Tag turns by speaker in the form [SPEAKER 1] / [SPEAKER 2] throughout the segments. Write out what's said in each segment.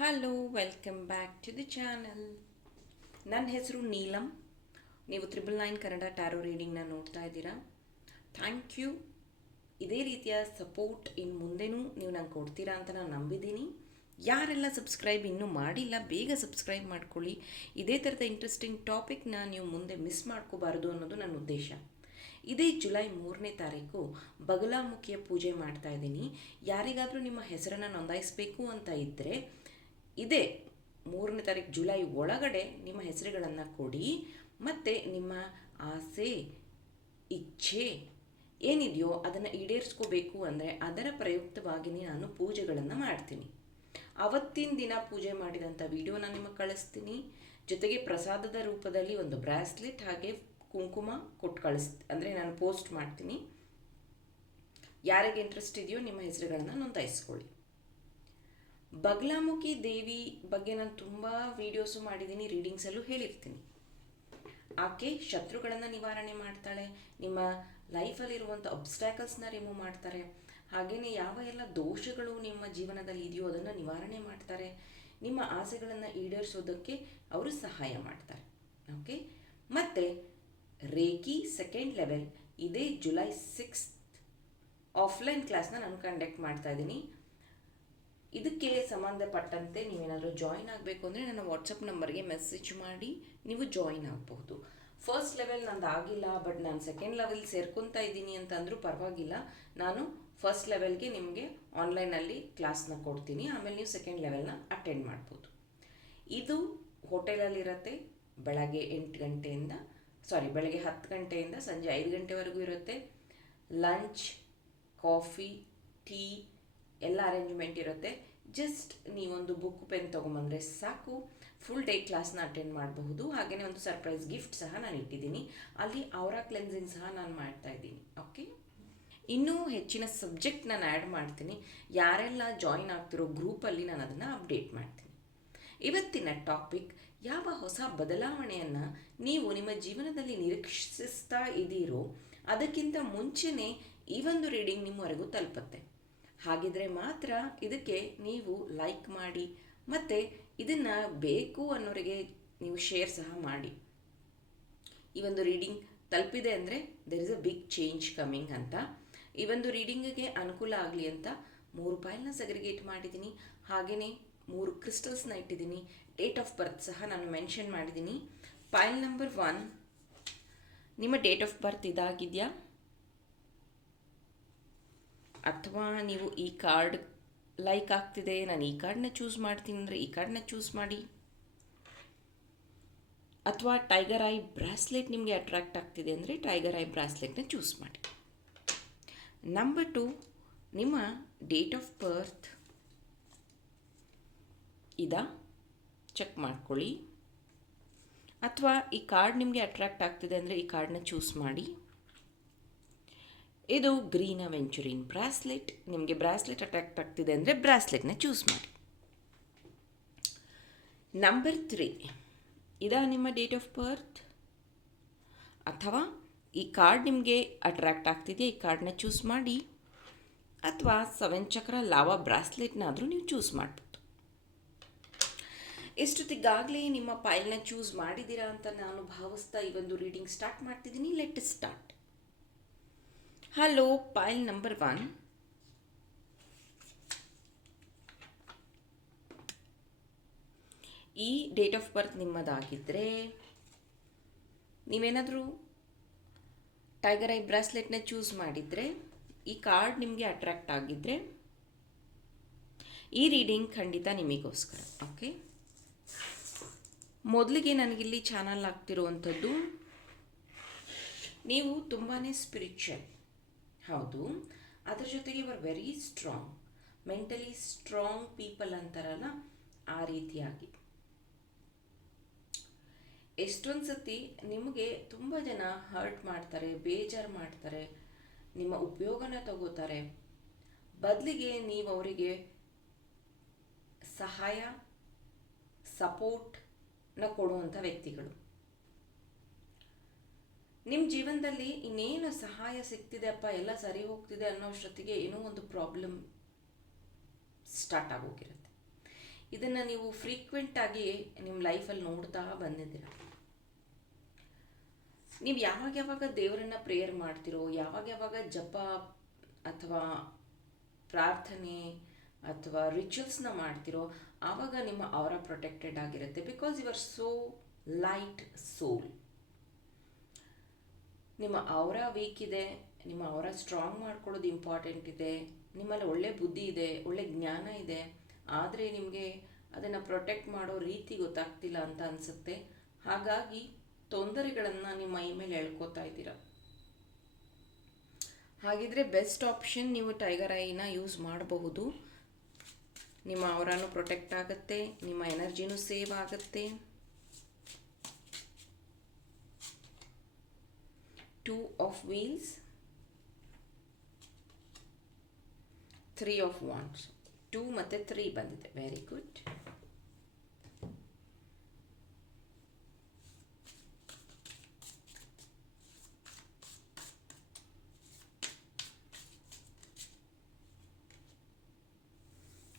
[SPEAKER 1] Hello welcome back to the channel ನನ್ನ ಹೆಸರು ನೀಲಂ. ನೀವು ತ್ರಿಬಲ್ ನೈನ್ ಕನ್ನಡ ಟ್ಯಾರೋ ರೀಡಿಂಗ್ನ ನೋಡ್ತಾ ಇದ್ದೀರಾ? ಥ್ಯಾಂಕ್ ಯು ಇದೇ ರೀತಿಯ ಸಪೋರ್ಟ್ ಇನ್ನು ಮುಂದೆನೂ ನೀವು ನಂಗೆ ಕೊಡ್ತೀರಾ ಅಂತ ನಾನು ನಂಬಿದ್ದೀನಿ. ಯಾರೆಲ್ಲ ಸಬ್ಸ್ಕ್ರೈಬ್ ಇನ್ನೂ ಮಾಡಿಲ್ಲ, ಬೇಗ ಸಬ್ಸ್ಕ್ರೈಬ್ ಮಾಡ್ಕೊಳ್ಳಿ. ಇದೇ ಥರದ ಇಂಟ್ರೆಸ್ಟಿಂಗ್ ಟಾಪಿಕ್ನ ನೀವು ಮುಂದೆ ಮಿಸ್ ಮಾಡ್ಕೋಬಾರ್ದು ಅನ್ನೋದು ನನ್ನ ಉದ್ದೇಶ. ಇದೇ ಜುಲೈ ಮೂರನೇ ತಾರೀಕು ಬಗಲಾಮುಖಿಯ ಪೂಜೆ ಮಾಡ್ತಾ ಇದ್ದೀನಿ. ಯಾರಿಗಾದರೂ ನಿಮ್ಮ ಹೆಸರನ್ನು ನೋಂದಾಯಿಸಬೇಕು ಅಂತ ಇದ್ದರೆ ಇದೇ ಮೂರನೇ ತಾರೀಕು ಜುಲೈ ಒಳಗಡೆ ನಿಮ್ಮ ಹೆಸರುಗಳನ್ನು ಕೊಡಿ, ಮತ್ತು ನಿಮ್ಮ ಆಸೆ, ಇಚ್ಛೆ ಏನಿದೆಯೋ ಅದನ್ನು ಈಡೇರಿಸ್ಕೋಬೇಕು ಅಂದರೆ ಅದರ ಪ್ರಯುಕ್ತವಾಗಿ ನಾನು ಪೂಜೆಗಳನ್ನು ಮಾಡ್ತೀನಿ. ಅವತ್ತಿನ ದಿನ ಪೂಜೆ ಮಾಡಿದಂಥ ವಿಡಿಯೋನ ನಿಮಗೆ ಕಳಿಸ್ತೀನಿ. ಜೊತೆಗೆ ಪ್ರಸಾದದ ರೂಪದಲ್ಲಿ ಒಂದು ಬ್ರಾಸ್ಲೆಟ್ ಹಾಗೆ ಕುಂಕುಮ ಕೊಟ್ಟು ಕಳಿಸ್, ಅಂದರೆ ನಾನು ಪೋಸ್ಟ್ ಮಾಡ್ತೀನಿ. ಯಾರಿಗೆ ಇಂಟ್ರೆಸ್ಟ್ ಇದೆಯೋ ನಿಮ್ಮ ಹೆಸರುಗಳನ್ನು ನೋಂದಾಯಿಸ್ಕೊಳ್ಳಿ. ಬಗ್ಲಾಮುಖಿ ದೇವಿ ಬಗ್ಗೆ ನಾನು ತುಂಬ ವೀಡಿಯೋಸು ಮಾಡಿದ್ದೀನಿ ರೀಡಿಂಗ್ಸಲ್ಲೂ ಹೇಳಿರ್ತೀನಿ. ಆಕೆ ಶತ್ರುಗಳನ್ನು ನಿವಾರಣೆ ಮಾಡ್ತಾಳೆ, ನಿಮ್ಮ ಲೈಫಲ್ಲಿರುವಂಥ ಅಬ್ಸ್ಟ್ಯಾಕಲ್ಸ್ನ ರಿಮೂವ್ ಮಾಡ್ತಾರೆ ಹಾಗೆಯೇ ಯಾವ ಎಲ್ಲ ದೋಷಗಳು ನಿಮ್ಮ ಜೀವನದಲ್ಲಿ ಇದೆಯೋ ಅದನ್ನು ನಿವಾರಣೆ ಮಾಡ್ತಾರೆ, ನಿಮ್ಮ ಆಸೆಗಳನ್ನು ಈಡೇರಿಸೋದಕ್ಕೆ ಅವರು ಸಹಾಯ ಮಾಡ್ತಾರೆ. ಓಕೆ ಮತ್ತು ರೇಕಿ ಸೆಕೆಂಡ್ ಲೆವೆಲ್ ಇದೇ ಜುಲೈ ಸಿಕ್ಸ್ತ್ ಆಫ್ಲೈನ್ ಕ್ಲಾಸ್ನ ನಾನು ಕಂಡಕ್ಟ್ ಮಾಡ್ತಾ ಇದ್ದೀನಿ. ಇದಕ್ಕೆ ಸಂಬಂಧಪಟ್ಟಂತೆ ನೀವೇನಾದರೂ ಜಾಯಿನ್ ಆಗಬೇಕು ಅಂದರೆ ನನ್ನ ವಾಟ್ಸಪ್ ನಂಬರ್ಗೆ ಮೆಸೇಜ್ ಮಾಡಿ, ನೀವು ಜಾಯಿನ್ ಆಗಬಹುದು. ಫಸ್ಟ್ ಲೆವೆಲ್ ನಂದು ಆಗಿಲ್ಲ ಬಟ್ ನಾನು ಸೆಕೆಂಡ್ ಲೆವೆಲ್ ಸೇರ್ಕೊತಾ ಇದ್ದೀನಿ ಅಂತ ಅಂದರೂ ಪರವಾಗಿಲ್ಲ. ನಾನು ಫಸ್ಟ್ ಲೆವೆಲ್ಗೆ ನಿಮಗೆ ಆನ್ಲೈನಲ್ಲಿ ಕ್ಲಾಸ್ನ ಕೊಡ್ತೀನಿ, ಆಮೇಲೆ ನೀವು ಸೆಕೆಂಡ್ ಲೆವೆಲ್ನ ಅಟೆಂಡ್ ಮಾಡ್ಬೋದು. ಇದು ಹೋಟೆಲಲ್ಲಿರುತ್ತೆ ಬೆಳಗ್ಗೆ ಎಂಟು ಗಂಟೆಯಿಂದ ಸಾರಿ ಬೆಳಗ್ಗೆ ಹತ್ತು ಗಂಟೆಯಿಂದ ಸಂಜೆ ಐದು ಗಂಟೆವರೆಗೂ ಇರುತ್ತೆ. ಲಂಚ್ ಕಾಫಿ ಟೀ ಎಲ್ಲ ಅರೇಂಜ್ಮೆಂಟ್ ಇರುತ್ತೆ. ಜಸ್ಟ್ ನೀವೊಂದು ಬುಕ್ ಪೆನ್ ತೊಗೊಂಬಂದರೆ ಸಾಕು. ಫುಲ್ ಡೇ ಕ್ಲಾಸ್ನ ಅಟೆಂಡ್ ಮಾಡಬಹುದು. ಹಾಗೆಯೇ ಒಂದು ಸರ್ಪ್ರೈಸ್ ಗಿಫ್ಟ್ ಸಹ ನಾನು ಇಟ್ಟಿದ್ದೀನಿ. ಅಲ್ಲಿ ಅವರ ಕ್ಲೆನ್ಸಿಂಗ್ ಸಹ ನಾನು ಮಾಡ್ತಾ ಇದ್ದೀನಿ. ಓಕೆ ಇನ್ನೂ ಹೆಚ್ಚಿನ ಸಬ್ಜೆಕ್ಟ್ ನಾನು ಆ್ಯಡ್ ಮಾಡ್ತೀನಿ. ಯಾರೆಲ್ಲ ಜಾಯಿನ್ ಆಗ್ತಿರೋ ಗ್ರೂಪಲ್ಲಿ ನಾನು ಅದನ್ನು ಅಪ್ಡೇಟ್ ಮಾಡ್ತೀನಿ. ಇವತ್ತಿನ ಟಾಪಿಕ್ ಯಾವ ಹೊಸ ಬದಲಾವಣೆಯನ್ನು ನೀವು ನಿಮ್ಮ ಜೀವನದಲ್ಲಿ ನಿರೀಕ್ಷಿಸ್ತಾ ಇದ್ದೀರೋ ಅದಕ್ಕಿಂತ ಮುಂಚೆನೇ ಈ ಒಂದು ರೀಡಿಂಗ್ ನಿಮ್ಮವರೆಗೂ ತಲುಪುತ್ತೆ. ಹಾಗಿದ್ರೆ ಮಾತ್ರ ಇದಕ್ಕೆ ನೀವು ಲೈಕ್ ಮಾಡಿ, ಮತ್ತು ಇದನ್ನು ಬೇಕು ಅನ್ನೋರಿಗೆ ನೀವು ಶೇರ್ ಸಹ ಮಾಡಿ. ಈ ಒಂದು ರೀಡಿಂಗ್ ತಲುಪಿದೆ ಅಂದರೆ there is a big change coming ಅಂತ. ಈ ಒಂದು ರೀಡಿಂಗಿಗೆ ಅನುಕೂಲ ಆಗಲಿ ಅಂತ ಮೂರು ಫೈಲ್ನ ಸೆಗ್ರಿಗೇಟ್ ಮಾಡಿದ್ದೀನಿ. ಹಾಗೆಯೇ ಮೂರು ಕ್ರಿಸ್ಟಲ್ಸ್ನ ಇಟ್ಟಿದ್ದೀನಿ. ಡೇಟ್ ಆಫ್ ಬರ್ತ್ ಸಹ ನಾನು ಮೆನ್ಷನ್ ಮಾಡಿದ್ದೀನಿ. ಪೈಲ್ ನಂಬರ್ ಒನ್ ನಿಮ್ಮ ಡೇಟ್ ಆಫ್ ಬರ್ತ್ ಇದಾಗಿದೆಯಾ? ಅಥವಾ ನೀವು ಈ ಕಾರ್ಡ್ ಲೈಕ್ ಆಗ್ತಿದೆ, ನಾನು ಈ ಕಾರ್ಡ್ನ ಚೂಸ್ ಮಾಡ್ತೀನಿ ಅಂದರೆ ಈ ಕಾರ್ಡನ್ನ ಚೂಸ್ ಮಾಡಿ. ಅಥವಾ ಟೈಗರ್ ಐ ಬ್ರಾಸ್ಲೆಟ್ ನಿಮಗೆ ಅಟ್ರಾಕ್ಟ್ ಆಗ್ತಿದೆ ಅಂದರೆ ಟೈಗರ್ ಐ ಬ್ರಾಸ್ಲೆಟ್ನ ಚೂಸ್ ಮಾಡಿ. ನಂಬರ್ ಟು ನಿಮ್ಮ ಡೇಟ್ ಆಫ್ ಬರ್ತ್ ಇದಾ. ಚೆಕ್ ಮಾಡ್ಕೊಳ್ಳಿ. ಅಥವಾ ಈ ಕಾರ್ಡ್ ನಿಮಗೆ ಅಟ್ರಾಕ್ಟ್ ಆಗ್ತಿದೆ ಅಂದರೆ ಈ ಕಾರ್ಡ್ನ ಚೂಸ್ ಮಾಡಿ. ಇದು ಗ್ರೀನ್ ಅವೆಂಚುರಿನ್ ಬ್ರಾಸ್ಲೆಟ್. ನಿಮಗೆ ಬ್ರಾಸ್ಲೆಟ್ ಅಟ್ರಾಕ್ಟ್ ಆಗ್ತಿದೆ ಅಂದರೆ ಬ್ರಾಸ್ಲೆಟ್ನ ಚೂಸ್ ಮಾಡಿ. ನಂಬರ್ ತ್ರೀ ಇದಾ ನಿಮ್ಮ ಡೇಟ್ ಆಫ್ ಬರ್ತ್ ಅಥವಾ ಈ ಕಾರ್ಡ್ ನಿಮಗೆ ಅಟ್ರಾಕ್ಟ್ ಆಗ್ತಿದೆ ಈ ಕಾರ್ಡ್ನ ಚೂಸ್ ಮಾಡಿ. ಅಥವಾ ಸೆವೆನ್ ಚಕ್ರ ಲಾವಾ ಬ್ರಾಸ್ಲೆಟ್ನಾದರೂ ನೀವು ಚೂಸ್ ಮಾಡ್ಬೋದು. ಎಷ್ಟೊತ್ತಿಗಾಗಲೇ ನಿಮ್ಮ ಪೈಲ್ನ ಚೂಸ್ ಮಾಡಿದ್ದೀರಾ ಅಂತ ನಾನು ಭಾವಿಸ್ತಾ ಈ ಒಂದು ರೀಡಿಂಗ್ ಸ್ಟಾರ್ಟ್ ಮಾಡ್ತಿದ್ದೀನಿ. Let start hello file number one ಈ ಡೇಟ್ ಆಫ್ ಬರ್ತ್ ನಿಮ್ಮದಾಗಿದ್ದರೆ ನೀವೇನಾದರೂ ಟೈಗರ್ ಐ ಬ್ರಾಸ್ಲೆಟ್ನ ಚೂಸ್ ಮಾಡಿದರೆ ಈ ಕಾರ್ಡ್ ನಿಮಗೆ ಅಟ್ರಾಕ್ಟ್ ಆಗಿದ್ದರೆ ಈ ರೀಡಿಂಗ್ ಖಂಡಿತ ನಿಮಗೋಸ್ಕರ ಓಕೆ ಮೊದಲಿಗೆ ನನಗಿಲ್ಲಿ ಚಾನಲ್ ಆಗ್ತಿರುವಂಥದ್ದು ನೀವು ತುಂಬಾ ಸ್ಪಿರಿಚುವಲ್ ಹೌದು. ಅದ್ರ ಜೊತೆಗೆ ಇವರ್ very strong mentally strong people ಅಂತಾರಲ್ಲ, ಆ ರೀತಿಯಾಗಿ. ಎಷ್ಟೊಂದು ಸತಿ ನಿಮಗೆ ತುಂಬ ಜನ ಹರ್ಟ್ ಮಾಡ್ತಾರೆ, ಬೇಜಾರು ಮಾಡ್ತಾರೆ, ನಿಮ್ಮ ಉಪಯೋಗನ ತಗೋತಾರೆ. ಬದಲಿಗೆ ನೀವು ಅವರಿಗೆ ಸಹಾಯ ಸಪೋರ್ಟ್ನ ಕೊಡುವಂಥ ವ್ಯಕ್ತಿಗಳು. ನಿಮ್ಮ ಜೀವನದಲ್ಲಿ ಇನ್ನೇನು ಸಹಾಯ ಸಿಗ್ತಿದೆ ಅಪ್ಪ? ಎಲ್ಲ ಸರಿ ಹೋಗ್ತಿದೆ ಅನ್ನೋಷ್ಟೊತ್ತಿಗೆ ಏನೋ ಒಂದು ಪ್ರಾಬ್ಲಮ್ ಸ್ಟಾರ್ಟ್ ಆಗೋಗಿರುತ್ತೆ. ಇದನ್ನು ನೀವು ಫ್ರೀಕ್ವೆಂಟಾಗಿ ನಿಮ್ಮ ಲೈಫಲ್ಲಿ ನೋಡ್ತಾ ಬಂದಿದ್ದೀರ. ನೀವು ಯಾವಾಗ ಯಾವಾಗ ದೇವರನ್ನ ಪ್ರೇಯರ್ ಮಾಡ್ತಿರೋ, ಯಾವಾಗ ಯಾವಾಗ ಜಪ ಅಥವಾ ಪ್ರಾರ್ಥನೆ ಅಥವಾ ರಿಚುವಲ್ಸ್ನ ಮಾಡ್ತಿರೋ, ಆವಾಗ ನಿಮ್ಮ ಅವರ ಪ್ರೊಟೆಕ್ಟೆಡ್ ಆಗಿರುತ್ತೆ. Because you are so light soul ನಿಮ್ಮ ಅವರ ವೀಕ್ ಇದೆ, ನಿಮ್ಮ ಅವರ ಸ್ಟ್ರಾಂಗ್ ಮಾಡ್ಕೊಳ್ಳೋದು ಇಂಪಾರ್ಟೆಂಟ್ ಇದೆ, ನಿಮ್ಮಲ್ಲಿ ಒಳ್ಳೆ ಬುದ್ಧಿ ಇದೆ, ಒಳ್ಳೆ ಜ್ಞಾನ ಇದೆ, ಆದರೆ ನಿಮಗೆ ಅದನ್ನು ಪ್ರೊಟೆಕ್ಟ್ ಮಾಡೋ ರೀತಿ ಗೊತ್ತಾಗ್ತಿಲ್ಲ ಅಂತ ಅನಿಸುತ್ತೆ. ಹಾಗಾಗಿ ತೊಂದರೆಗಳನ್ನು ನಿಮ್ಮ ಮೈ ಮೇಲೆ ಹೇಳ್ಕೊತಾ ಇದ್ದೀರ? ಹಾಗಿದ್ರೆ ಬೆಸ್ಟ್ ಆಪ್ಷನ್ ನೀವು ಟೈಗರ್ ಐನ ಯೂಸ್ ಮಾಡಬಹುದು. ನಿಮ್ಮ ಅವರನ್ನು ಪ್ರೊಟೆಕ್ಟ್ ಆಗುತ್ತೆ, ನಿಮ್ಮ ಎನರ್ಜಿನೂ ಸೇವ್ ಆಗುತ್ತೆ. Two of wheels, three of wands. Two ಮತ್ತು ತ್ರೀ ಬಂದಿದೆ. ವೆರಿ ಗುಡ್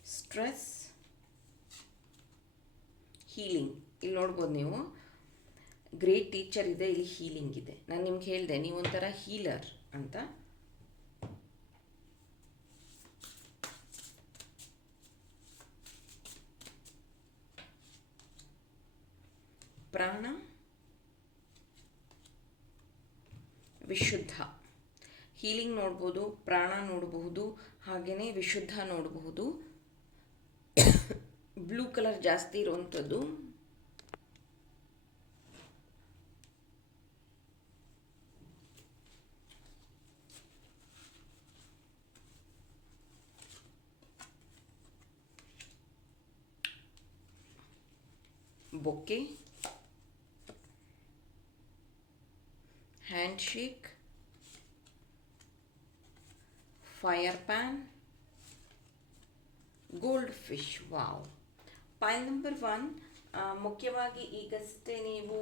[SPEAKER 1] ಸ್ಟ್ರೆಸ್ ಹೀಲಿಂಗ್ ಇಲ್ಲಿ ನೋಡ್ಬೋದು ನೀವು. ಗ್ರೇಟ್ ಟೀಚರ್ ಇದೆ, ಇಲ್ಲಿ ಹೀಲಿಂಗ್ ಇದೆ. ನಾನು ನಿಮ್ಗೆ ಹೇಳಿದೆ ನೀವೊಂಥರ ಹೀಲರ್ ಅಂತ. ಪ್ರಾಣ, ವಿಶುದ್ಧ. ಹೀಲಿಂಗ್ ನೋಡ್ಬೋದು, ಪ್ರಾಣ ನೋಡಬಹುದು ಹಾಗೆಯೇ ವಿಶುದ್ಧ ನೋಡಬಹುದು. ಬ್ಲೂ ಕಲರ್ ಜಾಸ್ತಿ ಇರುವಂಥದ್ದು. Bouquet. Handshake fire pan gold fish wow pile number one ಮುಖ್ಯವಾಗಿ ಈಗಷ್ಟೇ ನೀವು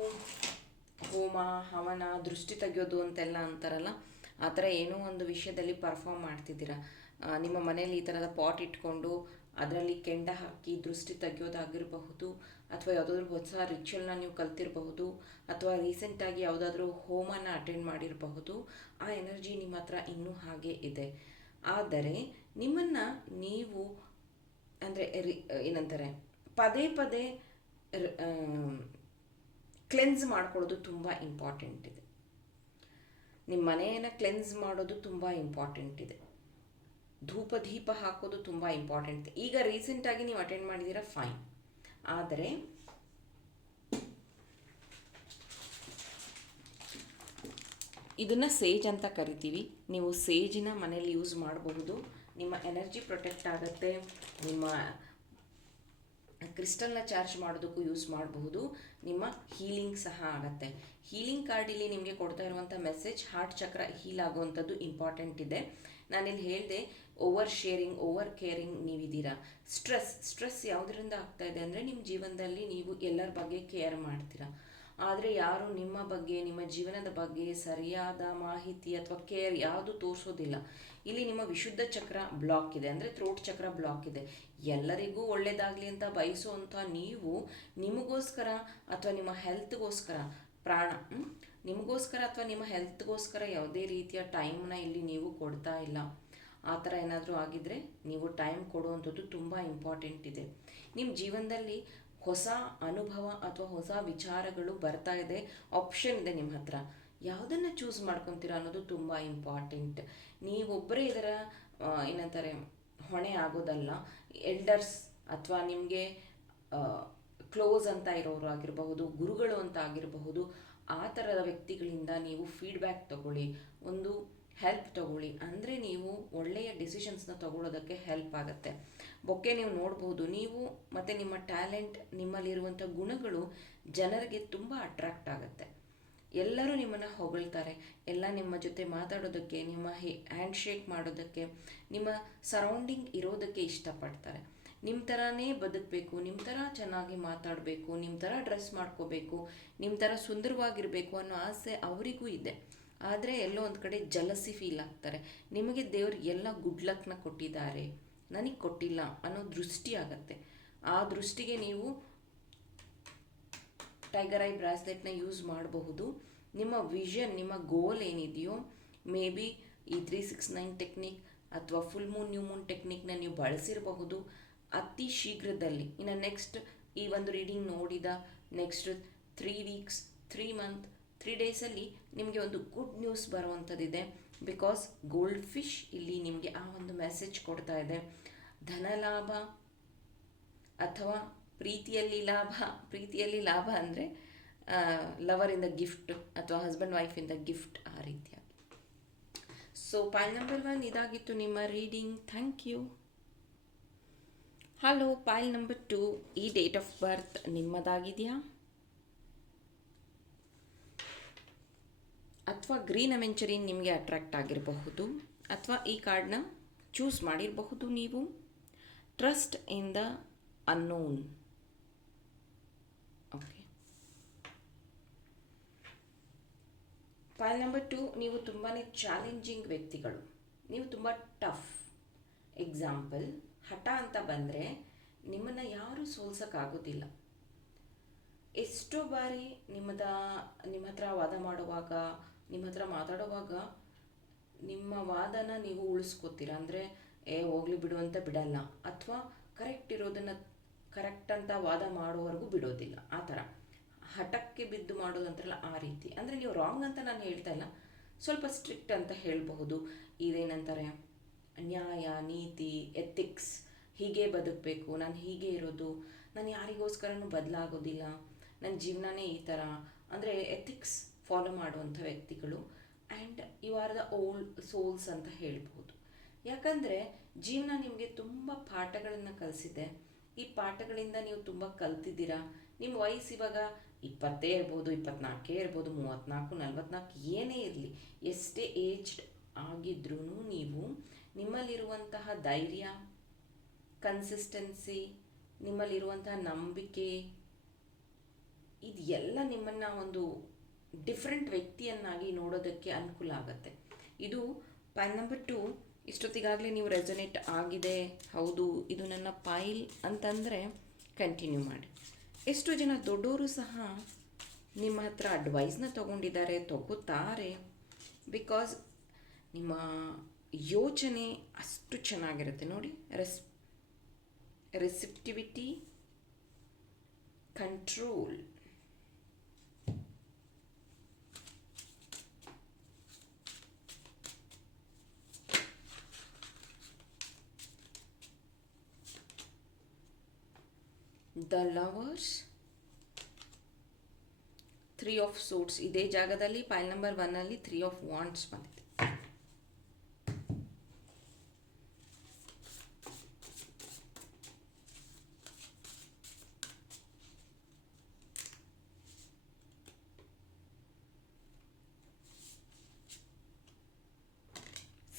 [SPEAKER 1] ಹೋಮ, ಹವನ, ದೃಷ್ಟಿ ತೆಗೆಯೋದು ಅಂತೆಲ್ಲ ಅಂತಾರಲ್ಲ, ಆ ಥರ ಏನೋ ಒಂದು ವಿಷಯದಲ್ಲಿ ಪರ್ಫಾರ್ಮ್ ಮಾಡ್ತಿದ್ದೀರಾ? ನಿಮ್ಮ ಮನೆಯಲ್ಲಿ ಈ ಥರದ ಪಾಟ್ ಇಟ್ಕೊಂಡು ಅದರಲ್ಲಿ ಕೆಂಡ ಹಾಕಿ ದೃಷ್ಟಿ ತೆಗೆಯೋದಾಗಿರಬಹುದು, ಅಥವಾ ಯಾವುದಾದ್ರೂ ಹೊಸ ರಿಚುವಲ್ನ ನೀವು ಕಲ್ತಿರಬಹುದು, ಅಥವಾ ರೀಸೆಂಟಾಗಿ ಯಾವುದಾದ್ರೂ ಹೋಮನ ಅಟೆಂಡ್ ಮಾಡಿರಬಹುದು, ಆ ಎನರ್ಜಿ ನಿಮ್ಮ ಹತ್ರ ಇನ್ನೂ ಹಾಗೆ ಇದೆ. ಆದರೆ ನಿಮ್ಮನ್ನು ನೀವು ಅಂದರೆ ಏನಂತಾರೆ, ಪದೇ ಪದೇ ಕ್ಲೆನ್ಸ್ ಮಾಡ್ಕೊಳ್ಳೋದು ತುಂಬ ಇಂಪಾರ್ಟೆಂಟ್ ಇದೆ. ನಿಮ್ಮ ಮನೆಯನ್ನು ಕ್ಲೆನ್ಸ್ ಮಾಡೋದು ತುಂಬ ಇಂಪಾರ್ಟೆಂಟ್ ಇದೆ. ಧೂಪ ದೀಪ ಹಾಕೋದು ತುಂಬ ಇಂಪಾರ್ಟೆಂಟ್ ಈಗ ರೀಸೆಂಟಾಗಿ ನೀವು ಅಟೆಂಡ್ ಮಾಡಿದ್ದೀರಾ ಫೈನ್ ಆದರೆ, ಇದನ್ನು ಸೇಜ್ ಅಂತ ಕರಿತೀವಿ. ನೀವು ಸೇಜಿನ ಮನೇಲಿ ಯೂಸ್ ಮಾಡಬಹುದು. ನಿಮ್ಮ ಎನರ್ಜಿ ಪ್ರೊಟೆಕ್ಟ್ ಆಗುತ್ತೆ. ನಿಮ್ಮ ಕ್ರಿಸ್ಟಲ್ನ ಚಾರ್ಜ್ ಮಾಡೋದಕ್ಕೂ ಯೂಸ್ ಮಾಡಬಹುದು. ನಿಮ್ಮ ಹೀಲಿಂಗ್ ಸಹ ಆಗುತ್ತೆ. ಹೀಲಿಂಗ್ ಕಾರ್ಡಲ್ಲಿ ನಿಮಗೆ ಕೊಡ್ತಾ ಇರುವಂಥ ಮೆಸೇಜ್ ಹಾರ್ಟ್ ಚಕ್ರ ಹೀಲ್ ಆಗುವಂಥದ್ದು ಇಂಪಾರ್ಟೆಂಟ್ ಇದೆ. ನಾನಿಲ್ಲಿ ಹೇಳಿದೆ ಓವರ್ ಶೇರಿಂಗ್ ಓವರ್ ಕೇರಿಂಗ್ ನೀವಿದ್ದೀರಾ? ಸ್ಟ್ರೆಸ್ ಸ್ಟ್ರೆಸ್ ಯಾವುದರಿಂದ ಆಗ್ತಾ ಇದೆ ಅಂದರೆ ನಿಮ್ಮ ಜೀವನದಲ್ಲಿ ನೀವು ಎಲ್ಲರ ಬಗ್ಗೆ ಕೇರ್ ಮಾಡ್ತೀರಾ. ಆದರೆ ಯಾರು ನಿಮ್ಮ ಬಗ್ಗೆ, ನಿಮ್ಮ ಜೀವನದ ಬಗ್ಗೆ ಸರಿಯಾದ ಮಾಹಿತಿ ಅಥವಾ ಕೇರ್ ಯಾವುದು ತೋರಿಸೋದಿಲ್ಲ. ಇಲ್ಲಿ ನಿಮ್ಮ ವಿಶುದ್ಧ ಚಕ್ರ ಬ್ಲಾಕ್ ಇದೆ. ಅಂದರೆ ಥ್ರೋಟ್ ಚಕ್ರ ಬ್ಲಾಕ್ ಇದೆ. ಎಲ್ಲರಿಗೂ ಒಳ್ಳೆಯದಾಗಲಿ ಅಂತ ಬಯಸುವಂಥ ನೀವು ನಿಮಗೋಸ್ಕರ ಅಥವಾ ನಿಮ್ಮ ಹೆಲ್ತ್ಗೋಸ್ಕರ ಪ್ರಾಣ ನಿಮಗೋಸ್ಕರ ಅಥವಾ ನಿಮ್ಮ ಹೆಲ್ತ್ಗೋಸ್ಕರ ಯಾವುದೇ ರೀತಿಯ ಟೈಮ್ನ ಇಲ್ಲಿ ನೀವು ಕೊಡ್ತಾ ಇಲ್ಲ. ಆ ಥರ ಏನಾದರೂ ಆಗಿದ್ದರೆ ನೀವು ಟೈಮ್ ಕೊಡುವಂಥದ್ದು ತುಂಬ ಇಂಪಾರ್ಟೆಂಟ್ ಇದೆ. ನಿಮ್ಮ ಜೀವನದಲ್ಲಿ ಹೊಸ ಅನುಭವ ಅಥವಾ ಹೊಸ ವಿಚಾರಗಳು ಬರ್ತಾ ಇದೆ ಆಪ್ಷನ್ ಇದೆ ನಿಮ್ಮ ಹತ್ರ. ಯಾವುದನ್ನು ಚೂಸ್ ಮಾಡ್ಕೊತೀರಾ ಅನ್ನೋದು ತುಂಬ ಇಂಪಾರ್ಟೆಂಟ್ ನೀವೊಬ್ಬರೇ ಇದರ ಏನಂತಾರೆ, ಹೊಣೆ ಆಗೋದಲ್ಲ. ಎಲ್ಡರ್ಸ್ ಅಥವಾ ನಿಮಗೆ ಕ್ಲೋಸ್ ಅಂತ ಇರೋರು ಆಗಿರಬಹುದು, ಗುರುಗಳು ಅಂತ ಆಗಿರಬಹುದು, ಆ ಥರದ ವ್ಯಕ್ತಿಗಳಿಂದ ನೀವು ಫೀಡ್ಬ್ಯಾಕ್ ತಗೊಳ್ಳಿ. ಒಂದು ಹೆಲ್ಪ್ ತಗೊಳ್ಳಿ. ಅಂದರೆ ನೀವು ಒಳ್ಳೆಯ ಡಿಸಿಷನ್ಸ್ನ ತಗೊಳ್ಳೋದಕ್ಕೆ ಹೆಲ್ಪ್ ಆಗುತ್ತೆ. ಬೊಕ್ಕೆ ನೀವು ನೋಡ್ಬೋದು, ನೀವು ಮತ್ತು ನಿಮ್ಮ ಟ್ಯಾಲೆಂಟ್ ನಿಮ್ಮಲ್ಲಿರುವಂಥ ಗುಣಗಳು ಜನರಿಗೆ ತುಂಬ ಅಟ್ರಾಕ್ಟ್ ಆಗುತ್ತೆ. ಎಲ್ಲರೂ ನಿಮ್ಮನ್ನು ಹೊಗಳ್ತಾರೆ. ಎಲ್ಲ ನಿಮ್ಮ ಜೊತೆ ಮಾತಾಡೋದಕ್ಕೆ, ನಿಮ್ಮ ಹ್ಯಾಂಡ್ ಶೇಕ್ ಮಾಡೋದಕ್ಕೆ, ನಿಮ್ಮ ಸರೌಂಡಿಂಗ್ ಇರೋದಕ್ಕೆ ಇಷ್ಟಪಡ್ತಾರೆ. ನಿಮ್ಮ ಥರನೇ ಬದುಕಬೇಕು ನಿಮ್ಮ ಥರ ಚೆನ್ನಾಗಿ ಮಾತಾಡಬೇಕು ನಿಮ್ಮ ಥರ ಡ್ರೆಸ್ ಮಾಡ್ಕೋಬೇಕು ನಿಮ್ಮ ಥರ ಸುಂದರವಾಗಿರಬೇಕು ಅನ್ನೋ ಆಸೆ ಅವರಿಗೂ ಇದೆ. ಆದರೆ ಎಲ್ಲೋ ಒಂದು ಕಡೆ ಜಲಸಿ ಫೀಲ್ ಆಗ್ತಾರೆ. ನಿಮಗೆ ದೇವರು ಎಲ್ಲ ಗುಡ್ ಲಕ್ನ ಕೊಟ್ಟಿದ್ದಾರೆ. ನನಗೆ ಕೊಟ್ಟಿಲ್ಲ ಅನ್ನೋ ದೃಷ್ಟಿ ಆಗತ್ತೆ. ಆ ದೃಷ್ಟಿಗೆ ನೀವು ಟೈಗರ್ ಐ ಬ್ರಾಸ್ಲೆಟ್ನ ಯೂಸ್ ಮಾಡಬಹುದು. ನಿಮ್ಮ ವಿಷನ್ ನಿಮ್ಮ ಗೋಲ್ ಏನಿದೆಯೋ ಮೇ ಬಿ ಈ ತ್ರೀ ಸಿಕ್ಸ್ ನೈನ್ ಟೆಕ್ನಿಕ್ ಅಥವಾ ಫುಲ್ ಮೂನ್ ನ್ಯೂ ಮೂನ್ ಟೆಕ್ನಿಕ್ನ ನೀವು ಬಳಸಿರಬಹುದು. ಅತಿ ಶೀಘ್ರದಲ್ಲಿ, ಇನ್ನು ನೆಕ್ಸ್ಟ್ ಈ ಒಂದು ರೀಡಿಂಗ್ ನೋಡಿದ next three weeks three month three ಡೇಸಲ್ಲಿ ನಿಮಗೆ ಒಂದು ಗುಡ್ ನ್ಯೂಸ್ ಬರುವಂಥದ್ದಿದೆ. ಬಿಕಾಸ್ ಗೋಲ್ಡ್ ಫಿಶ್ ಇಲ್ಲಿ ನಿಮಗೆ ಆ ಒಂದು ಮೆಸೇಜ್ ಕೊಡ್ತಾ ಇದೆ. ಧನಲಾಭ ಅಥವಾ ಪ್ರೀತಿಯಲ್ಲಿ ಲಾಭ ಪ್ರೀತಿಯಲ್ಲಿ ಲಾಭ ಅಂದರೆ ಇಂದ ಗಿಫ್ಟ್ ಅಥವಾ ಹಸ್ಬೆಂಡ್ ಇಂದ ಗಿಫ್ಟ್ ಆ ರೀತಿಯಾಗಿ. ಸೊ ಪಾಯ್ ನಂಬರ್ ಒನ್ ಇದಾಗಿತ್ತು ನಿಮ್ಮ reading thank you hello pile number two ಈ ಡೇಟ್ ಆಫ್ ಬರ್ತ್ ನಿಮ್ಮದಾಗಿದೆಯಾ? ಅಥವಾ ಗ್ರೀನ್ ಅವೆಂಚರಿನ್ ನಿಮಗೆ ಅಟ್ರಾಕ್ಟ್ ಆಗಿರಬಹುದು, ಅಥವಾ ಈ ಕಾರ್ಡ್ನ ಚೂಸ್ ಮಾಡಿರಬಹುದು ನೀವು. Trust in the unknown okay file number two ನೀವು ತುಂಬಾ ಚಾಲೆಂಜಿಂಗ್ ವ್ಯಕ್ತಿಗಳು. ನೀವು ತುಂಬ ಟಫ್ ಎಕ್ಸಾಂಪಲ್ ಹಠ ಅಂತ ಬಂದರೆ ನಿಮ್ಮನ್ನು ಯಾರೂ ಸೋಲ್ಸೋಕ್ಕಾಗೋದಿಲ್ಲ. ಎಷ್ಟೋ ಬಾರಿ ನಿಮ್ಮದ, ನಿಮ್ಮ ಹತ್ರ ವಾದ ಮಾಡುವಾಗ ನಿಮ್ಮ ಹತ್ರ ಮಾತಾಡುವಾಗ ನಿಮ್ಮ ವಾದನ ನೀವು ಉಳಿಸ್ಕೋತೀರ? ಅಂದರೆ, ಏ, ಹೋಗ್ಲಿ ಬಿಡು ಅಂತ ಬಿಡಲ್ಲ. ಅಥವಾ, ಕರೆಕ್ಟ್ ಇರೋದನ್ನು, ಕರೆಕ್ಟ್ ಅಂತ ವಾದ ಮಾಡೋವರೆಗೂ ಬಿಡೋದಿಲ್ಲ. ಆ ಥರ. ಹಠಕ್ಕೆ ಬಿದ್ದು ಮಾಡೋದಂತಾರಲ್ಲ ಆ ರೀತಿ. ಅಂದರೆ, ನೀವು ರಾಂಗ್ ಅಂತ ನಾನು ಹೇಳ್ತಾ ಇಲ್ಲ. ಸ್ವಲ್ಪ ಸ್ಟ್ರಿಕ್ಟ್ ಅಂತ ಹೇಳಬಹುದು. ಇದೇನಂತಾರೆ? ನ್ಯಾಯ, ನೀತಿ ಎಥಿಕ್ಸ್ ಹೀಗೆ ಬದುಕಬೇಕು. ನಾನು ಹೀಗೆ ಇರೋದು. ನಾನು ಯಾರಿಗೋಸ್ಕರನೂ ಬದಲಾಗೋದಿಲ್ಲ. ನನ್ನ ಜೀವನನೇ ಈ ಥರ. ಅಂದರೆ ಎಥಿಕ್ಸ್ ಫಾಲೋ ಮಾಡುವಂಥ ವ್ಯಕ್ತಿಗಳು and you are the old souls ಅಂತ ಹೇಳ್ಬೋದು. ಯಾಕಂದರೆ ಜೀವನ ನಿಮಗೆ ತುಂಬ ಪಾಠಗಳನ್ನು ಕಲಿಸಿದೆ. ಈ ಪಾಠಗಳಿಂದ ನೀವು ತುಂಬ ಕಲ್ತಿದ್ದೀರಾ? ನಿಮ್ಮ ವಯಸ್ಸು ಇವಾಗ ಇಪ್ಪತ್ತೇ ಇರ್ಬೋದು, ಇಪ್ಪತ್ನಾಲ್ಕೇ ಇರ್ಬೋದು ಮೂವತ್ತ್ನಾಲ್ಕು ನಲ್ವತ್ನಾಲ್ಕು ಏನೇ ಇರಲಿ, ಎಷ್ಟೇ ಏಜ್ಡ್ ಆಗಿದ್ರೂ ನೀವು ನಿಮ್ಮಲ್ಲಿರುವಂತಹ ಧೈರ್ಯ ಕನ್ಸಿಸ್ಟೆನ್ಸಿ ನಿಮ್ಮಲ್ಲಿರುವಂತಹ ನಂಬಿಕೆ ಇದೆಲ್ಲ ನಿಮ್ಮನ್ನು ಒಂದು ಡಿಫ್ರೆಂಟ್ ವ್ಯಕ್ತಿಯನ್ನಾಗಿ ನೋಡೋದಕ್ಕೆ ಅನುಕೂಲ ಆಗುತ್ತೆ. ಇದು ಪೈಲ್ ನಂಬರ್ ಟು ಇಷ್ಟೊತ್ತಿಗಾಗಲೇ ನೀವು ರೆಸೊನೇಟ್ ಆಗಿದೆ, ಹೌದು, ಇದು ನನ್ನ ಪೈಲ್ ಅಂತಂದರೆ ಕಂಟಿನ್ಯೂ ಮಾಡಿ. ಎಷ್ಟೋ ಜನ ದೊಡ್ಡವರು ಸಹ ನಿಮ್ಮ ಹತ್ರ ಅಡ್ವೈಸ್ನ ತೊಗೊಂಡಿದ್ದಾರೆ, ತಗೋತಾರೆ ಬಿಕಾಸ್ ನಿಮ್ಮ ಯೋಚನೆ ಅಷ್ಟು ಚೆನ್ನಾಗಿರುತ್ತೆ. ನೋಡಿ ರೆಸ್ receptivity control the lovers three of suits ಇದೇ ಜಾಗದಲ್ಲಿ ಫೈಲ್ ನಂಬರ್ ಒನ್ನಲ್ಲಿ ತ್ರೀ ಆಫ್ ವಾಂಟ್ಸ್ ಬಂದಿದೆ.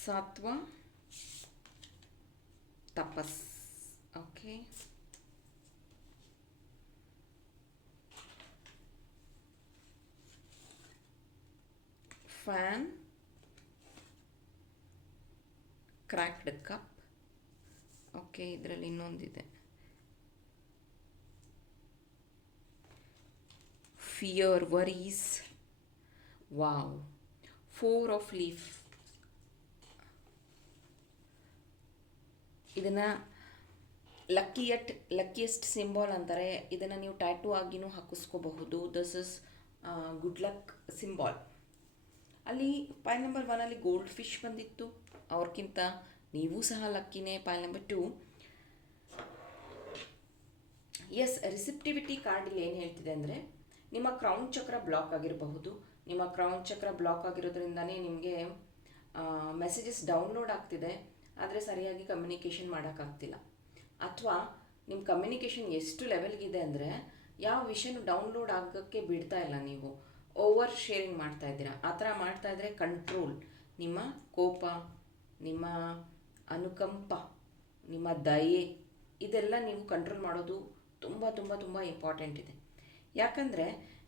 [SPEAKER 1] ಸಾತ್ವ. ತಪಸ್. Okay fan cracked cup okay ಇದರಲ್ಲಿ ಇನ್ನೊಂದಿದೆ. Fear worries wow four of leaf ಇದನ್ನು ಲಕ್ಕಿಯಟ್ ಲಕ್ಕಿಯೆಸ್ಟ್ ಸಿಂಬಾಲ್ ಅಂತಾರೆ. ಇದನ್ನು ನೀವು ಟ್ಯಾಟೂ ಆಗಿನೂ ಹಾಕಿಸ್ಕೋಬಹುದು. This is good luck symbol ಅಲ್ಲಿ ಪಾಯ್ ನಂಬರ್ ಒನಲ್ಲಿ ಗೋಲ್ಡ್ ಫಿಶ್ ಬಂದಿತ್ತು. ಅವ್ರಿಗಿಂತ ನೀವು ಸಹ ಲಕ್ಕಿನೇ pile number two yes receptivity ಕಾರ್ಡಲ್ಲಿ ಏನು ಹೇಳ್ತಿದೆ ಅಂದರೆ, ನಿಮ್ಮ ಕ್ರೌನ್ ಚಕ್ರ ಬ್ಲಾಕ್ ಆಗಿರಬಹುದು. ನಿಮ್ಮ ಕ್ರೌನ್ ಚಕ್ರ ಬ್ಲಾಕ್ ಆಗಿರೋದ್ರಿಂದನೇ ನಿಮಗೆ ಮೆಸೇಜಸ್ ಡೌನ್ಲೋಡ್ ಆಗ್ತಿದೆ. ಆದರೆ ಸರಿಯಾಗಿ ಕಮ್ಯುನಿಕೇಷನ್ ಮಾಡೋಕ್ಕಾಗ್ತಿಲ್ಲ ಅಥವಾ ನಿಮ್ಮ ಕಮ್ಯುನಿಕೇಷನ್ ಎಷ್ಟು ಲೆವೆಲ್ಗಿದೆ ಅಂದರೆ, ಯಾವ ವಿಷಯನೂ ಡೌನ್ಲೋಡ್ ಆಗೋಕ್ಕೆ ಬಿಡ್ತಾ ಇಲ್ಲ ನೀವು. ಓವರ್ ಶೇರಿಂಗ್ ಮಾಡ್ತಾ ಇದ್ದೀರಾ? ಆ ಥರ ಮಾಡ್ತಾ ಇದ್ದರೆ ಕಂಟ್ರೋಲ್ ನಿಮ್ಮ ಕೋಪ, ನಿಮ್ಮ ಅನುಕಂಪ, ನಿಮ್ಮ ದಯೆ, ಇದೆಲ್ಲ ನೀವು ಕಂಟ್ರೋಲ್ ಮಾಡೋದು ತುಂಬ ತುಂಬ ತುಂಬ ಇಂಪಾರ್ಟೆಂಟ್ ಇದೆ. ಯಾಕಂದರೆ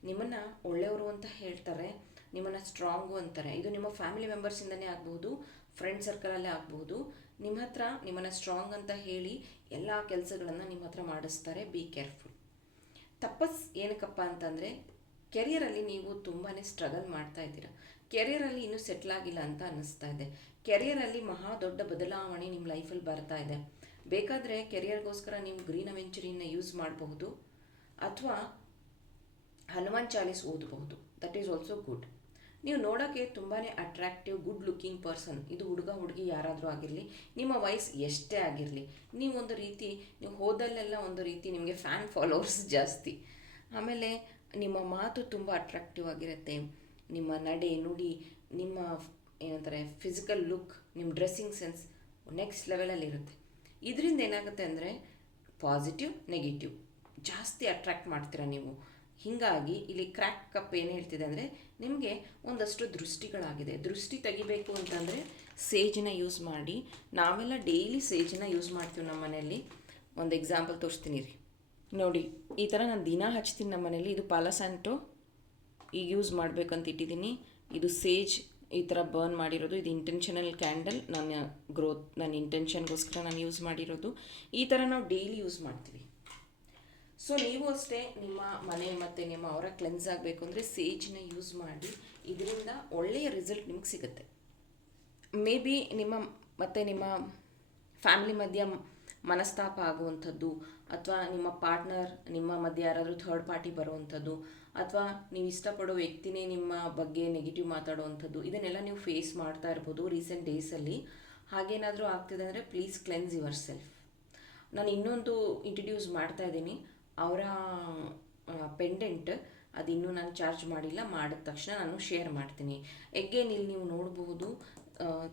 [SPEAKER 1] ನಿಮ್ಮನ್ನು ಒಳ್ಳೆಯವರು ಅಂತ ಹೇಳ್ತಾರೆ, ನಿಮ್ಮನ್ನು ಸ್ಟ್ರಾಂಗು ಅಂತಾರೆ. ಇದು ನಿಮ್ಮ ಫ್ಯಾಮಿಲಿ ಮೆಂಬರ್ಸಿಂದನೇ ಆಗ್ಬೋದು ಫ್ರೆಂಡ್ ಸರ್ಕಲಲ್ಲೇ ಆಗ್ಬೋದು. ನಿಮ್ಮ ಹತ್ರ ನಿಮ್ಮನ್ನು ಸ್ಟ್ರಾಂಗ್ ಅಂತ ಹೇಳಿ ಎಲ್ಲ ಕೆಲಸಗಳನ್ನು ನಿಮ್ಮ ಹತ್ರ ಮಾಡಿಸ್ತಾರೆ ಬಿ ಕೇರ್ಫುಲ್ ತಪಸ್ ಏನಕ್ಕಪ್ಪ ಅಂತಂದರೆ ಕೆರಿಯರಲ್ಲಿ ನೀವು ತುಂಬಾ ಸ್ಟ್ರಗಲ್ ಮಾಡ್ತಾ ಇದ್ದೀರಾ? ಕೆರಿಯರಲ್ಲಿ ಇನ್ನೂ ಸೆಟ್ಲ್ ಆಗಿಲ್ಲ ಅಂತ ಅನ್ನಿಸ್ತಾ ಇದೆ. ಕೆರಿಯರಲ್ಲಿ ಮಹಾ ದೊಡ್ಡ ಬದಲಾವಣೆ ನಿಮ್ಮ ಲೈಫಲ್ಲಿ ಬರ್ತಾ ಇದೆ. ಬೇಕಾದರೆ ಕೆರಿಯರ್ಗೋಸ್ಕರ ನೀವು ಗ್ರೀನ್ ಅವೆಂಚರಿನ ಯೂಸ್ ಮಾಡಬಹುದು ಅಥವಾ ಹನುಮಾನ್ ಚಾಲೀಸ್ ಓದಬಹುದು. ದಟ್ ಈಸ್ ಆಲ್ಸೋ ಗುಡ್ ನೀವು ನೋಡೋಕ್ಕೆ ತುಂಬಾ ಅಟ್ರಾಕ್ಟಿವ್ ಗುಡ್ ಲುಕ್ಕಿಂಗ್ ಪರ್ಸನ್ ಇದು ಹುಡುಗ, ಹುಡುಗಿ ಯಾರಾದರೂ ಆಗಿರಲಿ, ನಿಮ್ಮ ವಯಸ್ಸು ಎಷ್ಟೇ ಆಗಿರಲಿ ನೀವು ಒಂದು ರೀತಿ, ನೀವು ಹೋದಲ್ಲೆಲ್ಲ ಒಂದು ರೀತಿ ನಿಮಗೆ ಫ್ಯಾನ್ ಫಾಲೋವರ್ಸ್ ಜಾಸ್ತಿ. ಆಮೇಲೆ ನಿಮ್ಮ ಮಾತು ತುಂಬ ಅಟ್ರಾಕ್ಟಿವ್ ಆಗಿರುತ್ತೆ. ನಿಮ್ಮ ನಡೆ, ನುಡಿ, ನಿಮ್ಮ ಏನಂತಾರೆ ಫಿಸಿಕಲ್ ಲುಕ್ ನಿಮ್ಮ ಡ್ರೆಸ್ಸಿಂಗ್ ಸೆನ್ಸ್ ನೆಕ್ಸ್ಟ್ ಲೆವೆಲಲ್ಲಿ ಇರುತ್ತೆ. ಇದರಿಂದ ಏನಾಗುತ್ತೆ ಅಂದರೆ ಪಾಸಿಟಿವ್ ನೆಗೆಟಿವ್ ಜಾಸ್ತಿ ಅಟ್ರ್ಯಾಕ್ಟ್ ಮಾಡ್ತೀರಾ ನೀವು. ಹೀಗಾಗಿ ಇಲ್ಲಿ ಕ್ರ್ಯಾಕ್ ಕಪ್ ಏನು ಹೇಳ್ತಿದೆ ಅಂದರೆ ನಿಮಗೆ ಒಂದಷ್ಟು ದೃಷ್ಟಿಗಳಾಗಿದೆ. ದೃಷ್ಟಿ ತೆಗಿಬೇಕು ಅಂತಂದರೆ ಸೇಜನ್ನ ಯೂಸ್ ಮಾಡಿ. ನಾವೆಲ್ಲ ಡೈಲಿ ಸೇಜನ್ನ ಯೂಸ್ ಮಾಡ್ತೀವಿ ನಮ್ಮ ಮನೆಯಲ್ಲಿ ಒಂದು ಎಕ್ಸಾಂಪಲ್ ತೋರಿಸ್ತೀನಿ ರೀ. ನೋಡಿ, ಈ ಥರ ನಾನು ದಿನ ಹಚ್ತೀನಿ ನಮ್ಮ ಮನೇಲಿ. ಇದು ಪಾಲಸಂಟು ಈಗ ಯೂಸ್ ಮಾಡಬೇಕಂತ ಇಟ್ಟಿದ್ದೀನಿ. ಇದು ಸೇಜ್ ಈ ಥರ ಬರ್ನ್ ಮಾಡಿರೋದು. ಇದು ಇಂಟೆನ್ಷನಲ್ ಕ್ಯಾಂಡಲ್ ನನ್ನ ಗ್ರೋತ್ ನನ್ನ ಇಂಟೆನ್ಷನ್ಗೋಸ್ಕರ ನಾನು ಯೂಸ್ ಮಾಡಿರೋದು. ಈ ಥರ ನಾವು ಡೈಲಿ ಯೂಸ್ ಮಾಡ್ತೀವಿ. ಸೊ ನೀವು ಅಷ್ಟೇ ನಿಮ್ಮ ಮನೆ ಮತ್ತು ನಿಮ್ಮ ಅವರ ಕ್ಲೆನ್ಸ್ ಆಗಬೇಕು ಅಂದರೆ ಸೇಜ್ನ ಯೂಸ್ ಮಾಡಿ. ಇದರಿಂದ ಒಳ್ಳೆಯ ರಿಸಲ್ಟ್ ನಿಮಗೆ ಸಿಗುತ್ತೆ. ಮೇ ಬಿ ನಿಮ್ಮ, ಮತ್ತು ನಿಮ್ಮ ಫ್ಯಾಮಿಲಿ ಮಧ್ಯ ಮನಸ್ತಾಪ ಆಗುವಂಥದ್ದು ಅಥವಾ ನಿಮ್ಮ ಪಾರ್ಟ್ನರ್ ನಿಮ್ಮ ಮಧ್ಯೆ ಯಾರಾದರೂ ಥರ್ಡ್ ಪಾರ್ಟಿ ಬರುವಂಥದ್ದು, ಅಥವಾ ನೀವು ಇಷ್ಟಪಡೋ ವ್ಯಕ್ತಿನೇ ನಿಮ್ಮ ಬಗ್ಗೆ ನೆಗೆಟಿವ್ ಮಾತಾಡುವಂಥದ್ದು, ಇದನ್ನೆಲ್ಲ ನೀವು ಫೇಸ್ ಮಾಡ್ತಾ ಇರ್ಬೋದು ರೀಸೆಂಟ್ ಡೇಸಲ್ಲಿ ಹಾಗೇನಾದರೂ ಆಗ್ತಿದೆ ಅಂದರೆ ಪ್ಲೀಸ್ ಕ್ಲೆನ್ಸ್ ಯುವರ್ ಸೆಲ್ಫ್ ನಾನು ಇನ್ನೊಂದು ಇಂಟ್ರಡ್ಯೂಸ್ ಮಾಡ್ತಾ ಇದ್ದೀನಿ. ಅವರ ಪೆಂಡೆಂಟ್ ಅದು ಇನ್ನೂ ನಾನು ಚಾರ್ಜ್ ಮಾಡಿಲ್ಲ, ಮಾಡಿದ ತಕ್ಷಣ ನಾನು ಶೇರ್ ಮಾಡ್ತೀನಿ. ಎಗೇನ್ ಇಲ್ಲಿ ನೀವು ನೋಡಬಹುದು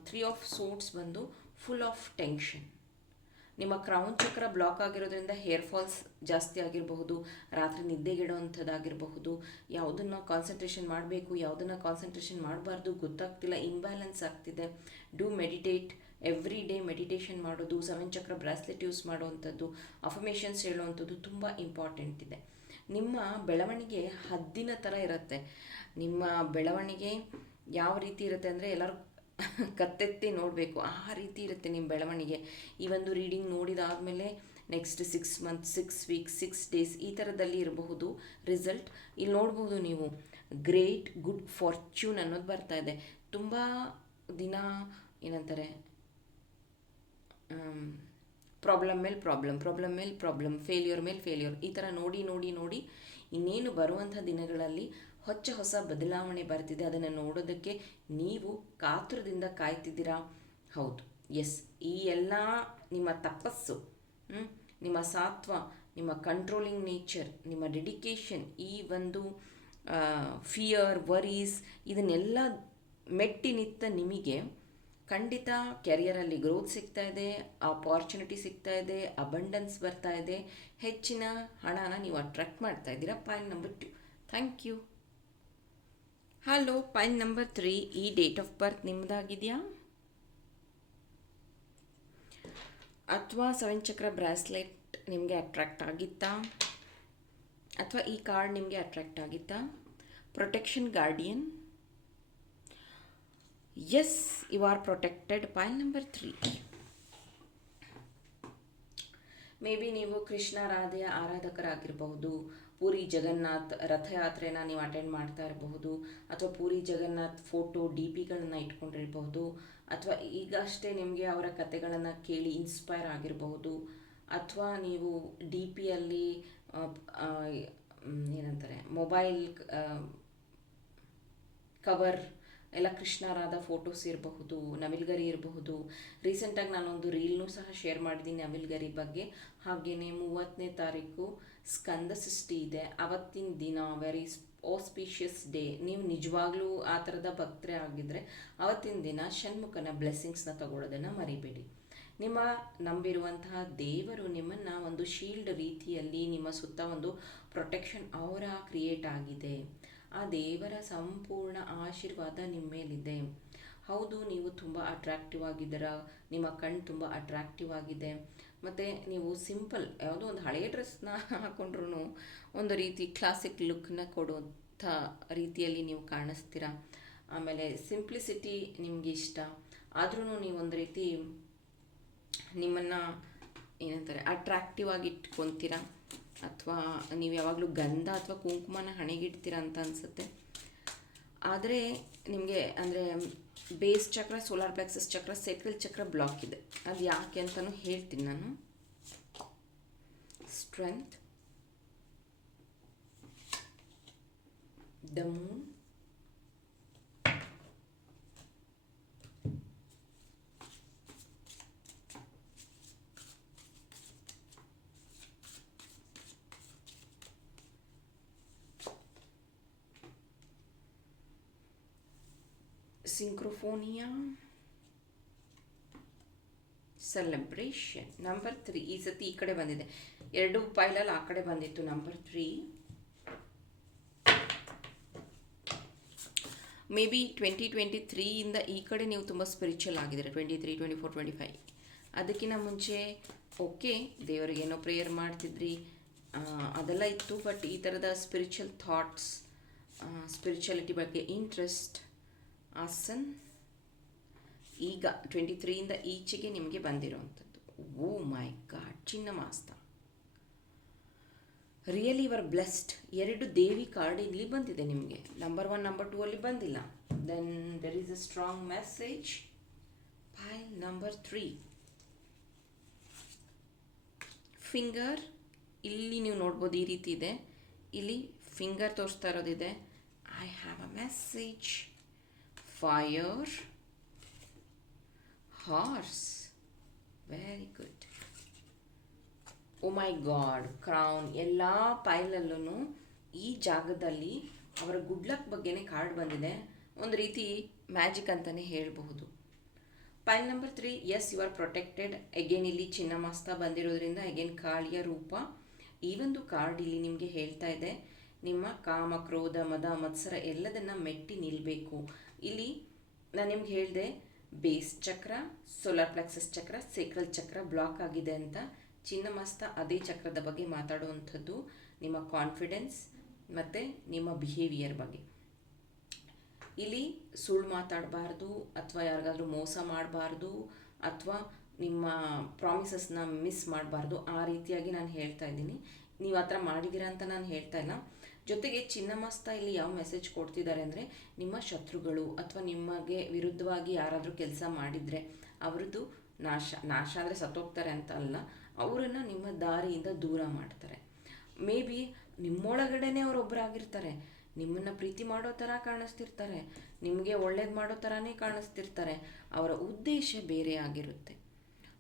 [SPEAKER 1] ತ್ರೀ ಆಫ್ ಸೋಟ್ಸ್ ಬಂದು ಫುಲ್ ಆಫ್ ಟೆನ್ಷನ್ ನಿಮ್ಮ ಕ್ರೌನ್ ಚಕ್ರ ಬ್ಲಾಕ್ ಆಗಿರೋದ್ರಿಂದ ಹೇರ್ ಫಾಲ್ಸ್ ಜಾಸ್ತಿ ಆಗಿರಬಹುದು, ರಾತ್ರಿ ನಿದ್ದೆಗೆಡುವಂಥದ್ದಾಗಿರಬಹುದು, ಯಾವುದನ್ನು ಕಾನ್ಸಂಟ್ರೇಷನ್ ಮಾಡಬೇಕು, ಯಾವುದನ್ನು ಕಾನ್ಸಂಟ್ರೇಷನ್ ಮಾಡಬಾರ್ದು ಗೊತ್ತಾಗ್ತಿಲ್ಲ ಇಂಬ್ಯಾಲೆನ್ಸ್ ಆಗ್ತಿದೆ. Do meditate every day meditation ಮಾಡೋದು ಸೆವೆನ್ ಚಕ್ರ ಬ್ರಾಸ್ಲೆಟ್ ಯೂಸ್ ಮಾಡುವಂಥದ್ದು ಅಫಮೇಷನ್ಸ್ ಹೇಳುವಂಥದ್ದು ತುಂಬ ಇಂಪಾರ್ಟೆಂಟ್ ಇದೆ. ನಿಮ್ಮ ಬೆಳವಣಿಗೆ ಹದ್ದಿನ ಥರ ಇರುತ್ತೆ. ನಿಮ್ಮ ಬೆಳವಣಿಗೆ ಯಾವ ರೀತಿ ಇರುತ್ತೆ ಅಂದರೆ ಎಲ್ಲರೂ ಕತ್ತೆತ್ತಿ ನೋಡಬೇಕು. ಆ ರೀತಿ ಇರುತ್ತೆ ನಿಮ್ಮ ಬೆಳವಣಿಗೆ. ಈ ಒಂದು reading ನೋಡಿದಾದಮೇಲೆ next six month six week six days ಈ ಥರದಲ್ಲಿ ಇರಬಹುದು ರಿಸಲ್ಟ್ ಇಲ್ಲಿ ನೋಡ್ಬೋದು ನೀವು ಗ್ರೇಟ್ ಗುಡ್ ಫಾರ್ಚ್ಯೂನ್ ಅನ್ನೋದು ಬರ್ತಾ ಇದೆ. ತುಂಬ ದಿನ, ಏನಂತಾರೆ ಪ್ರಾಬ್ಲಮ್ ಮೇಲೆ ಪ್ರಾಬ್ಲಮ್ ಪ್ರಾಬ್ಲಮ್ ಮೇಲೆ ಪ್ರಾಬ್ಲಮ್ ಫೇಲ್ಯೂರ್ ಮೇಲೆ ಫೇಲ್ಯೂರ್ ಈ ಥರ ನೋಡಿ ನೋಡಿ ನೋಡಿ ಇನ್ನೇನು ಬರುವಂಥ ದಿನಗಳಲ್ಲಿ ಹೊಚ್ಚ ಹೊಸ ಬದಲಾವಣೆ ಬರ್ತಿದೆ. ಅದನ್ನು ನೋಡೋದಕ್ಕೆ ನೀವು ಕಾತುರದಿಂದ ಕಾಯ್ತಿದ್ದೀರಾ? ಹೌದು. ಎಸ್ ಈ ಎಲ್ಲ ನಿಮ್ಮ ತಪಸ್ಸು ನಿಮ್ಮ ಸಾತ್ವ, ನಿಮ್ಮ ಕಂಟ್ರೋಲಿಂಗ್ ನೇಚರ್ ನಿಮ್ಮ ಡೆಡಿಕೇಶನ್ ಈ ಒಂದು ಫಿಯರ್ ವರೀಸ್ ಇದನ್ನೆಲ್ಲ ಮೆಟ್ಟಿ ನಿಂತ ನಿಮಗೆ ಖಂಡಿತ ಕೆರಿಯರಲ್ಲಿ ಗ್ರೋತ್ ಸಿಗ್ತಾ ಇದೆ ಆಪರ್ಚುನಿಟಿ ಸಿಗ್ತಾ ಇದೆ ಅಬಂಡೆನ್ಸ್ ಬರ್ತಾ ಇದೆ. ಹೆಚ್ಚಿನ ಹಣನ ನೀವು ಅಟ್ರ್ಯಾಕ್ಟ್ ಮಾಡ್ತಾ ಇದ್ದೀರಾ. Point number two thank you hello point number three, ಈ ಡೇಟ್ ಆಫ್ ಬರ್ತ್ ನಿಮ್ಮದಾಗಿದೆಯಾ ಅಥವಾ ಸೆವೆನ್ ಚಕ್ರ ಬ್ರಾಸ್ಲೆಟ್ ನಿಮಗೆ ಅಟ್ರಾಕ್ಟ್ ಆಗಿತ್ತಾ? ಅಥವಾ ಈ ಕಾರ್ಡ್ ನಿಮಗೆ ಅಟ್ರಾಕ್ಟ್ ಆಗಿತ್ತಾ? Protection guardian? Yes you are protected pile number three may be ನೀವು ಕೃಷ್ಣ, ರಾಧೆಯ ಆರಾಧಕರಾಗಿರಬಹುದು. ಪೂರಿ ಜಗನ್ನಾಥ್ ರಥಯಾತ್ರೆನ ನೀವು ಅಟೆಂಡ್ ಮಾಡ್ತಾ ಇರಬಹುದು, ಅಥವಾ ಪೂರಿ ಜಗನ್ನಾಥ್ ಫೋಟೋ ಡಿ ಪಿಗಳನ್ನು ಇಟ್ಕೊಂಡಿರಬಹುದು, ಅಥವಾ ಈಗಷ್ಟೇ ನಿಮಗೆ ಅವರ ಕಥೆಗಳನ್ನು ಕೇಳಿ ಇನ್ಸ್ಪೈರ್ ಆಗಿರಬಹುದು, ಅಥವಾ ನೀವು ಡಿ ಪಿಯಲ್ಲಿ ಏನಂತಾರೆ ಮೊಬೈಲ್ ಕವರ್ ಎಲ್ಲ ಕೃಷ್ಣರಾದ ಫೋಟೋಸ್ ಇರಬಹುದು ನವಿಲ್ಗರಿ ಇರಬಹುದು. ರೀಸೆಂಟಾಗಿ ನಾನೊಂದು ರೀಲ್ನೂ ಸಹ ಶೇರ್ ಮಾಡಿದ್ದೀನಿ ನವಿಲ್ಗರಿ ಬಗ್ಗೆ. ಹಾಗೆಯೇ ಮೂವತ್ತನೇ ತಾರೀಕು ಸ್ಕಂದ ಸೃಷ್ಟಿ ಇದೆ. ಅವತ್ತಿನ ದಿನ ವೆರಿ ಆಸ್ಪೀಷಿಯಸ್ ಡೇ ನೀವು ನಿಜವಾಗ್ಲೂ ಆ ಥರದ ಭಕ್ತರೇ ಆಗಿದ್ದರೆ ಅವತ್ತಿನ ದಿನ ಷಣ್ಮುಖನ ಬ್ಲೆಸ್ಸಿಂಗ್ಸ್ನ ತಗೊಳ್ಳೋದನ್ನು ಮರಿಬೇಡಿ. ನಿಮ್ಮ ನಂಬಿರುವಂತಹ ದೇವರು ನಿಮ್ಮನ್ನು ಒಂದು ಶೀಲ್ಡ್ ರೀತಿಯಲ್ಲಿ ನಿಮ್ಮ ಸುತ್ತ ಒಂದು ಪ್ರೊಟೆಕ್ಷನ್ ಅವರ ಕ್ರಿಯೇಟ್ ಆಗಿದೆ. ಆ ದೇವರ ಸಂಪೂರ್ಣ ಆಶೀರ್ವಾದ ನಿಮ್ಮ ಮೇಲಿದೆ ಹೌದು, ನೀವು ತುಂಬ ಅಟ್ರಾಕ್ಟಿವ್ ಆಗಿದ್ದೀರಾ. ನಿಮ್ಮ ಕಣ್ಣು ತುಂಬ ಅಟ್ರಾಕ್ಟಿವ್ ಆಗಿದೆ. ಮತ್ತು ನೀವು ಸಿಂಪಲ್ ಯಾವುದೋ ಒಂದು ಹಳೆಯ ಡ್ರೆಸ್ನ ಹಾಕೊಂಡ್ರೂ ಒಂದು ರೀತಿ ಕ್ಲಾಸಿಕ್ ಲುಕ್ನ ಕೊಡುವಂಥ ರೀತಿಯಲ್ಲಿ ನೀವು ಕಾಣಿಸ್ತೀರಾ? ಆಮೇಲೆ ಸಿಂಪ್ಲಿಸಿಟಿ ನಿಮಗೆ ಇಷ್ಟ. ಆದ್ರೂ ನೀವು ಒಂದು ರೀತಿ ನಿಮ್ಮನ್ನು ಏನಂತಾರೆ ಅಟ್ರಾಕ್ಟಿವ್ ಆಗಿ ಇಟ್ಕೊತೀರಾ? ಅಥವಾ ನೀವು ಯಾವಾಗಲೂ ಗಂಧ ಅಥವಾ ಕುಂಕುಮನ ಹಣೆಗಿಡ್ತೀರ ಅಂತ ಅನಿಸುತ್ತೆ. ಆದರೆ ನಿಮಗೆ ಅಂದರೆ ಬೇಸ್ ಚಕ್ರ, ಸೋಲಾರ್ ಪ್ಲೆಕ್ಸಸ್ ಚಕ್ರ ಸೆಕ್ರಲ್ ಚಕ್ರ ಬ್ಲಾಕ್ ಇದೆ. ಅದು ಯಾಕೆ ಅಂತಲೂ ಹೇಳ್ತೀನಿ ನಾನು. ಸ್ಟ್ರೆಂತ್, ದ ಮೂನ್ ಸಿಂಕ್ರೋಫೋನಿಯಾ ಸೆಲೆಬ್ರೇಷನ್ ನಂಬರ್ ತ್ರೀ ಈ ಸತಿ ಈ ಕಡೆ ಬಂದಿದೆ. ಎರಡು ಪೈಲಲ್ಲಿ ಆ ಕಡೆ ಬಂದಿತ್ತು. Number three may be twenty twenty ತ್ರೀಯಿಂದ ಈ ಕಡೆ ನೀವು ತುಂಬ spiritual ಆಗಿದ್ದೀರ. Twenty three twenty four twenty five ಅದಕ್ಕಿಂತ ಮುಂಚೆ ಓಕೆ ದೇವರಿಗೆ ಏನೋ ಪ್ರೇಯರ್ ಮಾಡ್ತಿದ್ರಿ. ಅದೆಲ್ಲ ಇತ್ತು ಬಟ್ ಈ ಥರದ ಸ್ಪಿರಿಚುವಲ್ ಥಾಟ್ಸ್ ಸ್ಪಿರಿಚುಯಾಲಿಟಿ ಬಗ್ಗೆ ಇಂಟ್ರೆಸ್ಟ್ ಆಸನ್ ಈಗ ಟ್ವೆಂಟಿ ತ್ರೀಯಿಂದ ಈಚೆಗೆ ನಿಮಗೆ ಬಂದಿರುವಂಥದ್ದು. ಓ ಮೈ ಗಾಡ್ ಚಿನ್ನ ಮಾಸ್ತ. ರಿಯಲಿ ಯುವರ್ ಬ್ಲೆಸ್ಡ್ ಎರಡು ದೇವಿ ಕಾರ್ಡ್ ಇಲ್ಲಿ ಬಂದಿದೆ ನಿಮಗೆ. ನಂಬರ್ ಒನ್ ನಂಬರ್ ಟೂ ಅಲ್ಲಿ ಬಂದಿಲ್ಲ. Then there is a strong message file number three finger ಇಲ್ಲಿ ನೀವು ನೋಡ್ಬೋದು ಈ ರೀತಿ ಇದೆ. ಇಲ್ಲಿ ಫಿಂಗರ್ ತೋರಿಸ್ತಾ ಇರೋದಿದೆ. I have a message fire horse very good oh my god crown ಎಲ್ಲ ಪೈಲಲ್ಲೂ ಈ ಜಾಗದಲ್ಲಿ ಅವರ ಗುಡ್ ಲಕ್ ಬಗ್ಗೆನೇ ಕಾರ್ಡ್ ಬಂದಿದೆ. ಒಂದು ರೀತಿ ಮ್ಯಾಜಿಕ್ ಅಂತಲೇ ಹೇಳಬಹುದು. Pile number three yes you are protected again ಇಲ್ಲಿ ಚಿನ್ನ ಮಸ್ತ ಬಂದಿರೋದ್ರಿಂದ ಅಗೇನ್ ಕಾಳಿಯ ರೂಪ. ಈ ಒಂದು ಕಾರ್ಡ್ ಇಲ್ಲಿ ನಿಮಗೆ ಹೇಳ್ತಾ ಇದೆ. ನಿಮ್ಮ ಕಾಮ, ಕ್ರೋಧ, ಮದ, ಮತ್ಸರ ಎಲ್ಲದನ್ನ ಮೆಟ್ಟಿ ನಿಲ್ಲಬೇಕು ಇಲ್ಲಿ ನಾನು ನಿಮ್ಗೆ ಹೇಳಿದೆ, base chakra solar plexus chakra sacral chakra block ಆಗಿದೆ ಅಂತ. ಚಿನ್ನಮಸ್ತ ಅದೇ ಚಕ್ರದ ಬಗ್ಗೆ ಮಾತಾಡುವಂಥದ್ದು ನಿಮ್ಮ ಕಾನ್ಫಿಡೆನ್ಸ್ ಮತ್ತು ನಿಮ್ಮ ಬಿಹೇವಿಯರ್ ಬಗ್ಗೆ. ಇಲ್ಲಿ ಸುಳ್ಳು ಮಾತಾಡಬಾರ್ದು ಅಥವಾ ಯಾರಿಗಾದರೂ ಮೋಸ ಮಾಡಬಾರ್ದು ಅಥವಾ ನಿಮ್ಮ ಪ್ರಾಮಿಸಸ್ನ ಮಿಸ್ ಮಾಡಬಾರ್ದು ಆ ರೀತಿಯಾಗಿ ನಾನು ಹೇಳ್ತಾ ಇದ್ದೀನಿ. ನೀವು ಆ ಥರ ಮಾಡಿದ್ದೀರಾ ಅಂತ ನಾನು ಹೇಳ್ತಾ ಇಲ್ಲ. ಜೊತೆಗೆ ಚಿನ್ನಮಸ್ತ ಇಲ್ಲಿ ಯಾವ ಮೆಸೇಜ್ ಕೊಡ್ತಿದ್ದಾರೆ ಅಂದರೆ, ನಿಮ್ಮ ಶತ್ರುಗಳು ಅಥವಾ ನಿಮಗೆ ವಿರುದ್ಧವಾಗಿ ಯಾರಾದರೂ ಕೆಲಸ ಮಾಡಿದರೆ, ಅವರದ್ದು ನಾಶ ನಾಶ ಅಂದರೆ ಸತ್ತೋಗ್ತಾರೆ ಅಂತ ಅಲ್ಲ, ಅವರನ್ನು ನಿಮ್ಮ ದಾರಿಯಿಂದ ದೂರ ಮಾಡ್ತಾರೆ. ಮೇ ಬಿ ನಿಮ್ಮೊಳಗಡೆನೇ ಅವರೊಬ್ಬರಾಗಿರ್ತಾರೆ ನಿಮ್ಮನ್ನು ಪ್ರೀತಿ ಮಾಡೋ ಥರ ಕಾಣಿಸ್ತಿರ್ತಾರೆ. ನಿಮಗೆ ಒಳ್ಳೇದು ಮಾಡೋ ಥರನೇ ಕಾಣಿಸ್ತಿರ್ತಾರೆ. ಅವರ ಉದ್ದೇಶ ಬೇರೆ ಆಗಿರುತ್ತೆ.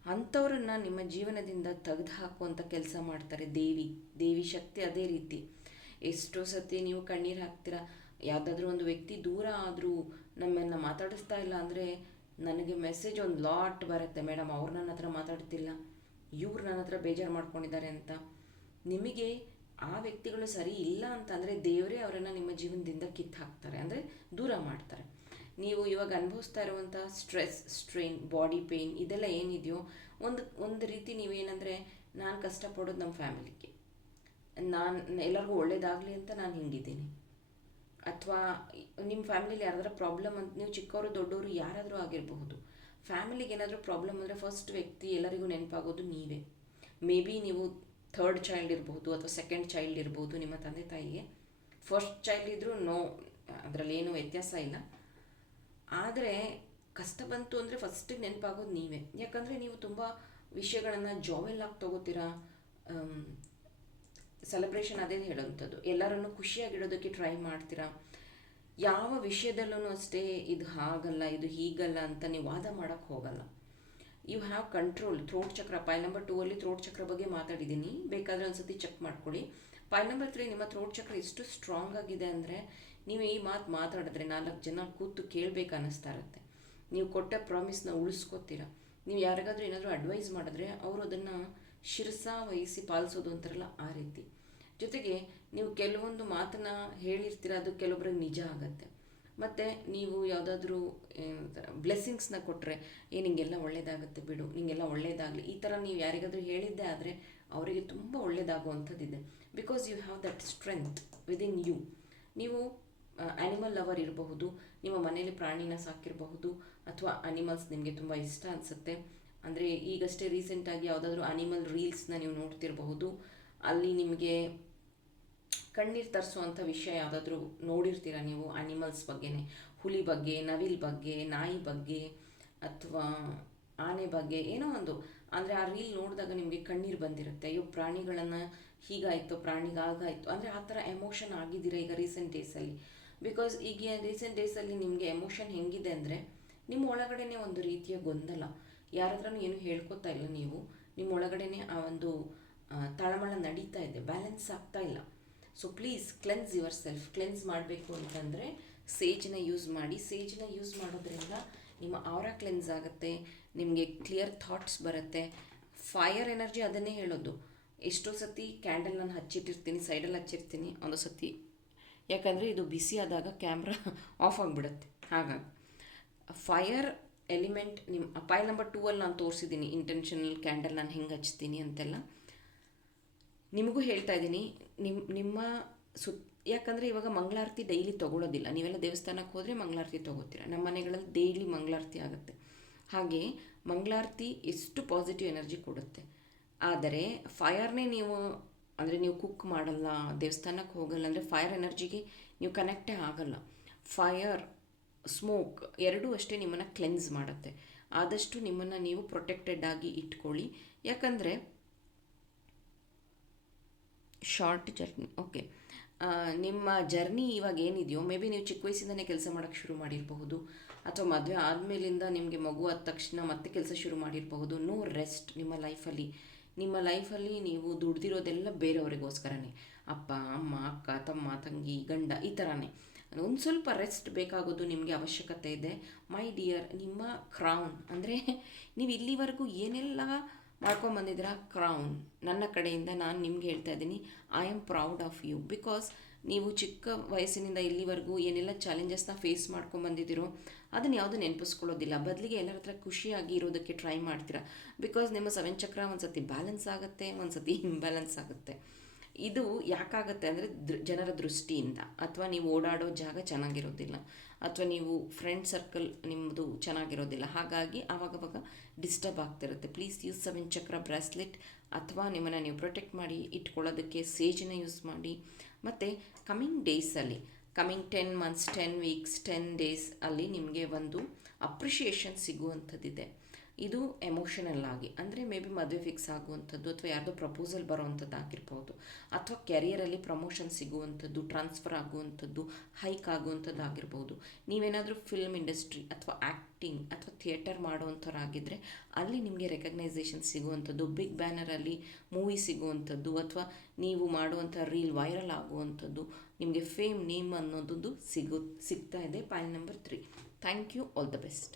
[SPEAKER 1] ಅಂಥವ್ರನ್ನ ನಿಮ್ಮ ಜೀವನದಿಂದ ತೆಗೆದು ಹಾಕುವಂಥ ಕೆಲಸ ಮಾಡ್ತಾರೆ ದೇವಿ. ದೇವಿ ಶಕ್ತಿ ಅದೇ ರೀತಿ. ಎಷ್ಟೋ ಸತಿ ನೀವು ಕಣ್ಣೀರು ಹಾಕ್ತೀರಾ? ಯಾವುದಾದ್ರೂ ಒಂದು ವ್ಯಕ್ತಿ ದೂರ ಆದರೂ ನಮ್ಮನ್ನು ಮಾತಾಡಿಸ್ತಾ ಇಲ್ಲ ಅಂದರೆ ನನಗೆ ಮೆಸೇಜ್ ಒಂದು ಲಾಟ್ ಬರುತ್ತೆ. ಮೇಡಮ್, ಅವ್ರು ನನ್ನ ಹತ್ರ ಮಾತಾಡ್ತಿಲ್ಲ. ಇವ್ರು ನನ್ನ ಹತ್ರ ಬೇಜಾರು ಮಾಡ್ಕೊಂಡಿದ್ದಾರೆ ಅಂತ. ನಿಮಗೆ ಆ ವ್ಯಕ್ತಿಗಳು ಸರಿ ಇಲ್ಲ ಅಂತಂದರೆ ದೇವರೇ ಅವರನ್ನು ನಿಮ್ಮ ಜೀವನದಿಂದ ಕಿತ್ತು ಹಾಕ್ತಾರೆ ಅಂದರೆ ದೂರ ಮಾಡ್ತಾರೆ. ನೀವು ಇವಾಗ ಅನುಭವಿಸ್ತಾ ಇರುವಂಥ ಸ್ಟ್ರೆಸ್ ಸ್ಟ್ರೈನ್ ಬಾಡಿ ಪೇಯ್ನ್ ಇದೆಲ್ಲ ಏನಿದೆಯೋ, ಒಂದು ಒಂದು ರೀತಿ ನೀವೇನಂದರೆ ನಾನು ಕಷ್ಟಪಡೋದು ನಮ್ಮ ಫ್ಯಾಮಿಲಿಗೆ ನಾನು, ಎಲ್ಲರಿಗೂ ಒಳ್ಳೇದಾಗಲಿ ಅಂತ ನಾನು ಹಿಂಗಿದ್ದೀನಿ ಅಥವಾ ನಿಮ್ಮ ಫ್ಯಾಮಿಲಿಲಿ ಯಾರಾದ್ರೂ ಪ್ರಾಬ್ಲಮ್ ಅಂತ, ನೀವು ಚಿಕ್ಕವರು ದೊಡ್ಡವರು ಯಾರಾದರೂ ಆಗಿರಬಹುದು. ಫ್ಯಾಮಿಲಿಗೆ ಏನಾದರೂ ಪ್ರಾಬ್ಲಮ್ ಅಂದರೆ ಫಸ್ಟ್ ವ್ಯಕ್ತಿ ಎಲ್ಲರಿಗೂ ನೆನಪಾಗೋದು ನೀವೇ. ಮೇ ಬಿ ನೀವು ಥರ್ಡ್ ಚೈಲ್ಡ್ ಇರ್ಬೋದು ಅಥವಾ ಸೆಕೆಂಡ್ ಚೈಲ್ಡ್ ಇರ್ಬೋದು ನಿಮ್ಮ ತಂದೆ ತಾಯಿಗೆ. ಫಸ್ಟ್ ಚೈಲ್ಡ್ ಇದ್ದರೂ ನೋ, ಅದರಲ್ಲಿ ಏನೂ ವ್ಯತ್ಯಾಸ ಇಲ್ಲ. ಆದರೆ ಕಷ್ಟ ಬಂತು ಅಂದರೆ ಫಸ್ಟಿಗೆ ನೆನಪಾಗೋದು ನೀವೇ. ಯಾಕಂದರೆ ನೀವು ತುಂಬ ವಿಷಯಗಳನ್ನು ಜಾವೆಲ್ ಆಗಿ ತೊಗೋತೀರಾ ಸೆಲೆಬ್ರೇಷನ್ ಅದೇ ಹೇಳುವಂಥದ್ದು. ಎಲ್ಲರನ್ನು ಖುಷಿಯಾಗಿಡೋದಕ್ಕೆ ಟ್ರೈ ಮಾಡ್ತೀರಾ? ಯಾವ ವಿಷಯದಲ್ಲೂ ಅಷ್ಟೇ ಇದು ಹಾಗಲ್ಲ, ಇದು ಹೀಗಲ್ಲ ಅಂತ ನೀವು ವಾದ ಮಾಡೋಕ್ಕೆ ಹೋಗಲ್ಲ. You have control throat chakra file number two ಅಲ್ಲಿ ಥ್ರೋಟ್ ಚಕ್ರ ಬಗ್ಗೆ ಮಾತಾಡಿದ್ದೀನಿ. ಬೇಕಾದರೆ ಒಂದ್ಸತಿ ಚೆಕ್ ಮಾಡ್ಕೊಳ್ಳಿ. ಪೈಲ್ ನಂಬರ್ ತ್ರೀ ನಿಮ್ಮ ಥ್ರೋಟ್ ಚಕ್ರ ಎಷ್ಟು ಸ್ಟ್ರಾಂಗ್ ಆಗಿದೆ ಅಂದರೆ ನೀವು ಈ ಮಾತು ಮಾತಾಡಿದ್ರೆ ನಾಲ್ಕು ಜನ ಕೂತು ಕೇಳಬೇಕು ಅನ್ನಿಸ್ತಾ ಇರುತ್ತೆ. ನೀವು ಕೊಟ್ಟ ಪ್ರಾಮಿಸ್ನ ಉಳಿಸ್ಕೋತೀರ? ನೀವು ಯಾರಿಗಾದ್ರೂ ಏನಾದರೂ ಅಡ್ವೈಸ್ ಮಾಡಿದ್ರೆ ಅವರು ಅದನ್ನು ಶಿರಸ ವಹಿಸಿ ಪಾಲಿಸೋದು ಅಂತಾರಲ್ಲ ಆ ರೀತಿ. ಜೊತೆಗೆ ನೀವು ಕೆಲವೊಂದು ಮಾತನ್ನ ಹೇಳಿರ್ತೀರ, ಅದು ಕೆಲವೊಬ್ರಿಗೆ ನಿಜ ಆಗತ್ತೆ. ಮತ್ತು ನೀವು ಯಾವುದಾದ್ರೂ ಬ್ಲೆಸ್ಸಿಂಗ್ಸ್ನ ಕೊಟ್ಟರೆ ಏ, ನಿಂಗೆಲ್ಲ ಒಳ್ಳೇದಾಗುತ್ತೆ ಬಿಡು, ನಿಂಗೆಲ್ಲ ಒಳ್ಳೇದಾಗಲಿ, ಈ ಥರ ನೀವು ಯಾರಿಗಾದರೂ ಹೇಳಿದ್ದೆ ಆದರೆ ಅವರಿಗೆ ತುಂಬ ಒಳ್ಳೇದಾಗುವಂಥದ್ದಿದೆ. Because you have that strength within you ನೀವು ಆ್ಯನಿಮಲ್ ಲವರ್ ಇರಬಹುದು, ನಿಮ್ಮ ಮನೆಯಲ್ಲಿ ಪ್ರಾಣಿನ ಸಾಕಿರಬಹುದು, ಅಥವಾ ಅನಿಮಲ್ಸ್ ನಿಮಗೆ ತುಂಬ ಇಷ್ಟ ಅನಿಸುತ್ತೆ. ಅಂದರೆ ಈಗಷ್ಟೇ ರೀಸೆಂಟಾಗಿ ಯಾವುದಾದ್ರೂ ಅನಿಮಲ್ ರೀಲ್ಸ್ನ ನೀವು ನೋಡ್ತಿರಬಹುದು. ಅಲ್ಲಿ ನಿಮಗೆ ಕಣ್ಣೀರು ತರಿಸುವಂಥ ವಿಷಯ ಯಾವುದಾದ್ರೂ ನೋಡಿರ್ತೀರ ನೀವು? ಅನಿಮಲ್ಸ್ ಬಗ್ಗೆನೇ. ಹುಲಿ ಬಗ್ಗೆ, ನವಿಲ್ ಬಗ್ಗೆ, ನಾಯಿ ಬಗ್ಗೆ ಅಥವಾ ಆನೆ ಬಗ್ಗೆ ಏನೋ ಒಂದು. ಅಂದರೆ ಆ ರೀಲ್ ನೋಡಿದಾಗ ನಿಮಗೆ ಕಣ್ಣೀರು ಬಂದಿರುತ್ತೆ. ಅಯ್ಯೋ, ಪ್ರಾಣಿಗಳನ್ನು ಹೀಗಾಯಿತು ಪ್ರಾಣಿಗಾಗಾಯಿತು ಅಂದರೆ ಆ ಥರ ಎಮೋಷನ್ ಆಗಿದ್ದೀರ ಈಗ ರೀಸೆಂಟ್ ಡೇಸಲ್ಲಿ ಬಿಕಾಸ್ ಈಗ ರೀಸೆಂಟ್ ಡೇಸಲ್ಲಿ ನಿಮಗೆ ಎಮೋಷನ್ ಹೆಂಗಿದೆ ಅಂದರೆ ನಿಮ್ಮ ಒಳಗಡೆನೇ ಒಂದು ರೀತಿಯ ಗೊಂದಲ. ಯಾರ ಹತ್ರನೂ ಏನು ಹೇಳ್ಕೊತಾ ಇಲ್ಲ ನೀವು, ನಿಮ್ಮ ಒಳಗಡೆನೇ ಆ ಒಂದು ತಳಮಳ ನಡೀತಾ ಇದೆ ಬ್ಯಾಲೆನ್ಸ್ ಆಗ್ತಾ ಇಲ್ಲ. So please cleanse yourself cleanse ಮಾಡಬೇಕು ಅಂತಂದರೆ ಸೇಜ್ನ ಯೂಸ್ ಮಾಡಿ, ಸೇಜ್ನ ಯೂಸ್ ಮಾಡೋದ್ರಿಂದ ನಿಮ್ಮ ಅವರ ಕ್ಲೆನ್ಸ್ ಆಗುತ್ತೆ, ನಿಮಗೆ ಕ್ಲಿಯರ್ ಥಾಟ್ಸ್ ಬರುತ್ತೆ. ಫೈರ್ ಎನರ್ಜಿ ಅದನ್ನೇ ಹೇಳೋದು. ಎಷ್ಟೋ ಸತಿ ಕ್ಯಾಂಡಲ್ ನಾನು ಹಚ್ಚಿಟ್ಟಿರ್ತೀನಿ ಸೈಡಲ್ಲಿ ಹಚ್ಚಿರ್ತೀನಿ, ಒಂದು ಸತಿ. ಯಾಕಂದರೆ ಇದು ಬಿಸಿ ಆದಾಗ ಕ್ಯಾಮ್ರಾ ಆಫ್ ಆಗಿಬಿಡುತ್ತೆ. ಹಾಗಾಗಿ ಫೈರ್ ಎಲಿಮೆಂಟ್ ನಿಮ್ಮ ಫೈಲ್ ನಂಬರ್ ಟೂವಲ್ಲಿ ನಾನು ತೋರಿಸಿದ್ದೀನಿ ಇಂಟೆನ್ಷನಲ್ ಕ್ಯಾಂಡಲ್ ನಾನು ಹೆಂಗೆ ಹಚ್ತೀನಿ ಅಂತೆಲ್ಲ. ನಿಮಗೂ ಹೇಳ್ತಾ ಇದ್ದೀನಿ ನಿಮ್ಮ ನಿಮ್ಮ ಸುತ್ತ ಯಾಕಂದರೆ ಇವಾಗ ಮಂಗಳಾರತಿ ಡೈಲಿ ತೊಗೊಳೋದಿಲ್ಲ. ನೀವೆಲ್ಲ ದೇವಸ್ಥಾನಕ್ಕೆ ಹೋದರೆ ಮಂಗಳಾರತಿ ತೊಗೋತೀರ. ನಮ್ಮ ಮನೆಗಳಲ್ಲಿ ಡೈಲಿ ಮಂಗಳಾರತಿ ಆಗುತ್ತೆ. ಹಾಗೆ ಮಂಗಳಾರತಿ ಎಷ್ಟು ಪಾಸಿಟಿವ್ ಎನರ್ಜಿ ಕೊಡುತ್ತೆ. ಆದರೆ ಫೈರ್ನೇ ನೀವು, ಅಂದರೆ ನೀವು ಕುಕ್ ಮಾಡಲ್ಲ ದೇವಸ್ಥಾನಕ್ಕೆ ಹೋಗಲ್ಲ, ಅಂದರೆ ಫೈರ್ ಎನರ್ಜಿಗೆ ನೀವು ಕನೆಕ್ಟೇ ಆಗಲ್ಲ. ಫೈರ್ ಸ್ಮೋಕ್ ಎರಡೂ ಅಷ್ಟೇ ನಿಮ್ಮನ್ನು ಕ್ಲೆನ್ಸ್ ಮಾಡುತ್ತೆ. ಆದಷ್ಟು ನಿಮ್ಮನ್ನು ನೀವು ಪ್ರೊಟೆಕ್ಟೆಡ್ ಆಗಿ ಇಟ್ಕೊಳ್ಳಿ. ಯಾಕಂದರೆ ಶಾರ್ಟ್ ಜರ್ನಿ ಓಕೆ ನಿಮ್ಮ ಜರ್ನಿ ಇವಾಗ ಏನಿದೆಯೋ ಮೇ ಬಿ ನೀವು ಚಿಕ್ಕ ವಯಸ್ಸಿಂದನೇ ಕೆಲಸ ಮಾಡೋಕ್ಕೆ ಶುರು ಮಾಡಿರಬಹುದು, ಅಥವಾ ಮದುವೆ ಆದಮೇಲಿಂದ ನಿಮಗೆ ಮಗು ಆದ ತಕ್ಷಣ ಮತ್ತೆ ಕೆಲಸ ಶುರು ಮಾಡಿರಬಹುದು ನೋ ರೆಸ್ಟ್ ನಿಮ್ಮ ಲೈಫಲ್ಲಿ ನಿಮ್ಮ ಲೈಫಲ್ಲಿ ನೀವು ದುಡ್ದಿರೋದೆಲ್ಲ ಬೇರೆಯವರಿಗೋಸ್ಕರನೇ. ಅಪ್ಪ, ಅಮ್ಮ, ಅಕ್ಕ, ತಮ್ಮ, ತಂಗಿ, ಗಂಡ, ಈ ಥರನೇ ಒಂದು ಸ್ವಲ್ಪ ರೆಸ್ಟ್ ಬೇಕಾಗೋದು ನಿಮಗೆ ಅವಶ್ಯಕತೆ ಇದೆ. ಮೈ ಡಿಯರ್ ನಿಮ್ಮ ಕ್ರೌನ್ ಅಂದರೆ ನೀವು ಇಲ್ಲಿವರೆಗೂ ಏನೆಲ್ಲ ಮಾಡ್ಕೊಂಬಂದಿದ್ರ ಕ್ರೌನ್ ನನ್ನ ಕಡೆಯಿಂದ ನಾನು ನಿಮ್ಗೆ ಹೇಳ್ತಾ ಇದ್ದೀನಿ I am proud of you because ನೀವು ಚಿಕ್ಕ ವಯಸ್ಸಿನಿಂದ ಇಲ್ಲಿವರೆಗೂ ಏನೆಲ್ಲ ಚಾಲೆಂಜಸ್ನ ಫೇಸ್ ಮಾಡ್ಕೊಂಬಂದಿದ್ದೀರೋ ಅದನ್ನು ಯಾವುದು ನೆನಪಿಸ್ಕೊಳ್ಳೋದಿಲ್ಲ. ಬದಲಿಗೆ ಎಲ್ಲರ ಹತ್ರ ಖುಷಿಯಾಗಿ ಇರೋದಕ್ಕೆ ಟ್ರೈ ಮಾಡ್ತೀರಾ? ಬಿಕಾಸ್ ನಿಮ್ಮ ಸೆವೆನ್ ಚಕ್ರ ಒಂದು ಸತಿ ಬ್ಯಾಲೆನ್ಸ್ ಆಗುತ್ತೆ ಒಂದು ಸತಿ ಇಂಬ್ಯಾಲೆನ್ಸ್ ಆಗುತ್ತೆ. ಇದು ಯಾಕಾಗುತ್ತೆ ಅಂದರೆ ದೃ, ಜನರ ದೃಷ್ಟಿಯಿಂದ. ಅಥವಾ ನೀವು ಓಡಾಡೋ ಜಾಗ ಚೆನ್ನಾಗಿರೋದಿಲ್ಲ. ಅಥವಾ ನೀವು ಫ್ರೆಂಡ್ ಸರ್ಕಲ್ ನಿಮ್ಮದು ಚೆನ್ನಾಗಿರೋದಿಲ್ಲ. ಹಾಗಾಗಿ ಆವಾಗವಾಗ ಡಿಸ್ಟರ್ಬ್ ಆಗ್ತಿರುತ್ತೆ. Please use seven chakra bracelet ಅಥವಾ ನಿಮ್ಮನ್ನು ನೀವು ಪ್ರೊಟೆಕ್ಟ್ ಮಾಡಿ, ಇಟ್ಕೊಳ್ಳೋದಕ್ಕೆ ಸೇಜನ್ನ ಯೂಸ್ ಮಾಡಿ. ಮತ್ತು ಕಮಿಂಗ್ ಡೇಸಲ್ಲಿ coming ten months ten weeks ten days ಅಲ್ಲಿ ನಿಮಗೆ ಒಂದು ಅಪ್ರಿಷಿಯೇಷನ್ ಸಿಗುವಂಥದ್ದಿದೆ. ಇದು ಎಮೋಷನಲ್ ಆಗಿ, ಅಂದರೆ ಮೇ ಬಿ ಮದುವೆ ಫಿಕ್ಸ್ ಆಗುವಂಥದ್ದು ಅಥವಾ ಯಾರ್ದೋ ಪ್ರಪೋಸಲ್ ಬರೋವಂಥದ್ದು ಆಗಿರ್ಬೋದು, ಅಥವಾ ಕೆರಿಯರಲ್ಲಿ ಪ್ರಮೋಷನ್ ಸಿಗುವಂಥದ್ದು ಟ್ರಾನ್ಸ್ಫರ್ ಆಗುವಂಥದ್ದು ಹೈಕ್ ಆಗುವಂಥದ್ದು ಆಗಿರ್ಬೋದು. ನೀವೇನಾದರೂ ಫಿಲ್ಮ್ ಇಂಡಸ್ಟ್ರಿ ಅಥವಾ ಆ್ಯಕ್ಟಿಂಗ್ ಅಥವಾ ಥಿಯೇಟರ್ ಮಾಡುವಂಥವ್ರಾಗಿದ್ದರೆ ಅಲ್ಲಿ ನಿಮಗೆ ರೆಕಗ್ನೈಸೇಷನ್ ಸಿಗುವಂಥದ್ದು ಬಿಗ್ ಬ್ಯಾನರಲ್ಲಿ ಮೂವಿ ಸಿಗುವಂಥದ್ದು ಅಥವಾ ನೀವು ಮಾಡುವಂಥ ರೀಲ್ ವೈರಲ್ ಆಗುವಂಥದ್ದು, ನಿಮಗೆ ಫೇಮ್ ನೇಮ್ ಅನ್ನೋದೊಂದು ಸಿಗು, ಸಿಗ್ತಾ ಇದೆ. Point number three thank you all the best